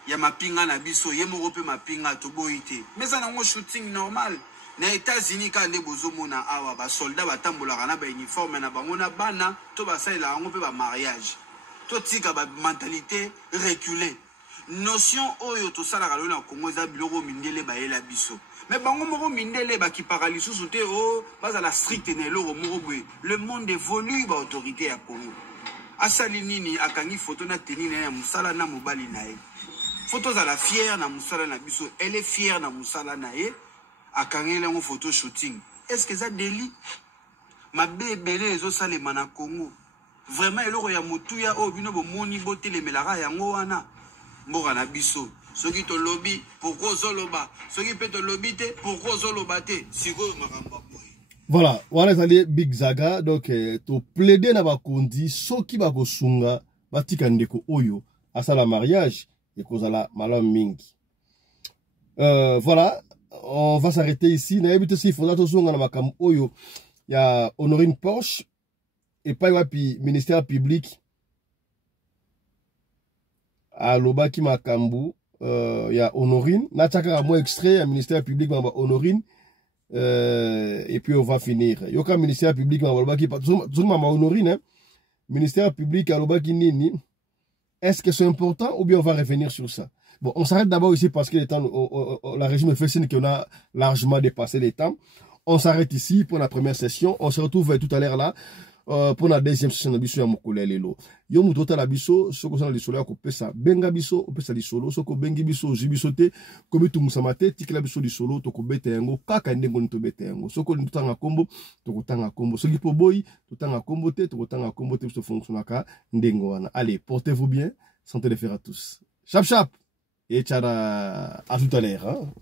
ya mapinga na biso ye moko pe mapinga to boite mais ça nango shooting normal na États-Unis quand nde bozomona awa ba soldat batambolaka na ba uniforme na bango na bana to basalela yango pe ba mariage to tika ba mentalité reculée notion oyo to sala kalo na Congo za biloko mindele ba yela biso mais bango moko mindele ba ki paralysus te o baza la stricte ne loro moko boye le monde évolue ba autorité ya Congo asali nini akangi photo na tenine ya musala na mobali na ye photo za la fière na musala na biso elle est fière na musala na ye akangi lengo photo shooting est-ce que ça délit ma bébé ezo salema na Congo vraiment eloko ya mutuya o bino bo moni botele melaka yango wana mboka na biso soki to lobby pourquoi zoloba soki pe to lobby te pourquoi zoloba te siko makamba boy. Voilà, wana ezali Big Zaga donc to plaider na bakondi soki bakosunga batika ndeko oyo asala mariage et kozala malamu mingi. Voilà, on va s'arrêter ici. Na yebite si faudra tozonga na makambo oyo ya Honorine Porsche et pas wapi ministère public alobaki makambo ya Honorine na chaka mo extrait ya ministère public ba Honorine et puis on va finir. Yoka ministère public ba alobaki zuma Honorine hein? Ministère public alobaki nini? Est-ce que c'est important ou bien on va revenir sur ça? Bon, on s'arrête d'abord ici parce que les temps, la régime fait signe qu'on a largement dépassé les temps. On s'arrête ici pour la première session. On se retrouve tout à l'heure là pour la deuxième session de biso ya mokole lelo. Yo muto la biso soko sana lisolo ya kopesa benga biso opesa lisolo soko bengi biso jibiso te komitu musamate tikela biso lisolo to kobeta yango kaka ndengo nito beta yango soko ntutanga kombo to kotanga kombo soki po boy totanga kombo te to kotanga kombo te biso fonctionnaka ndengo wana. Allez, portez-vous bien, santé de fer à tous. Chap chap et tchara à tout à l'heure hein.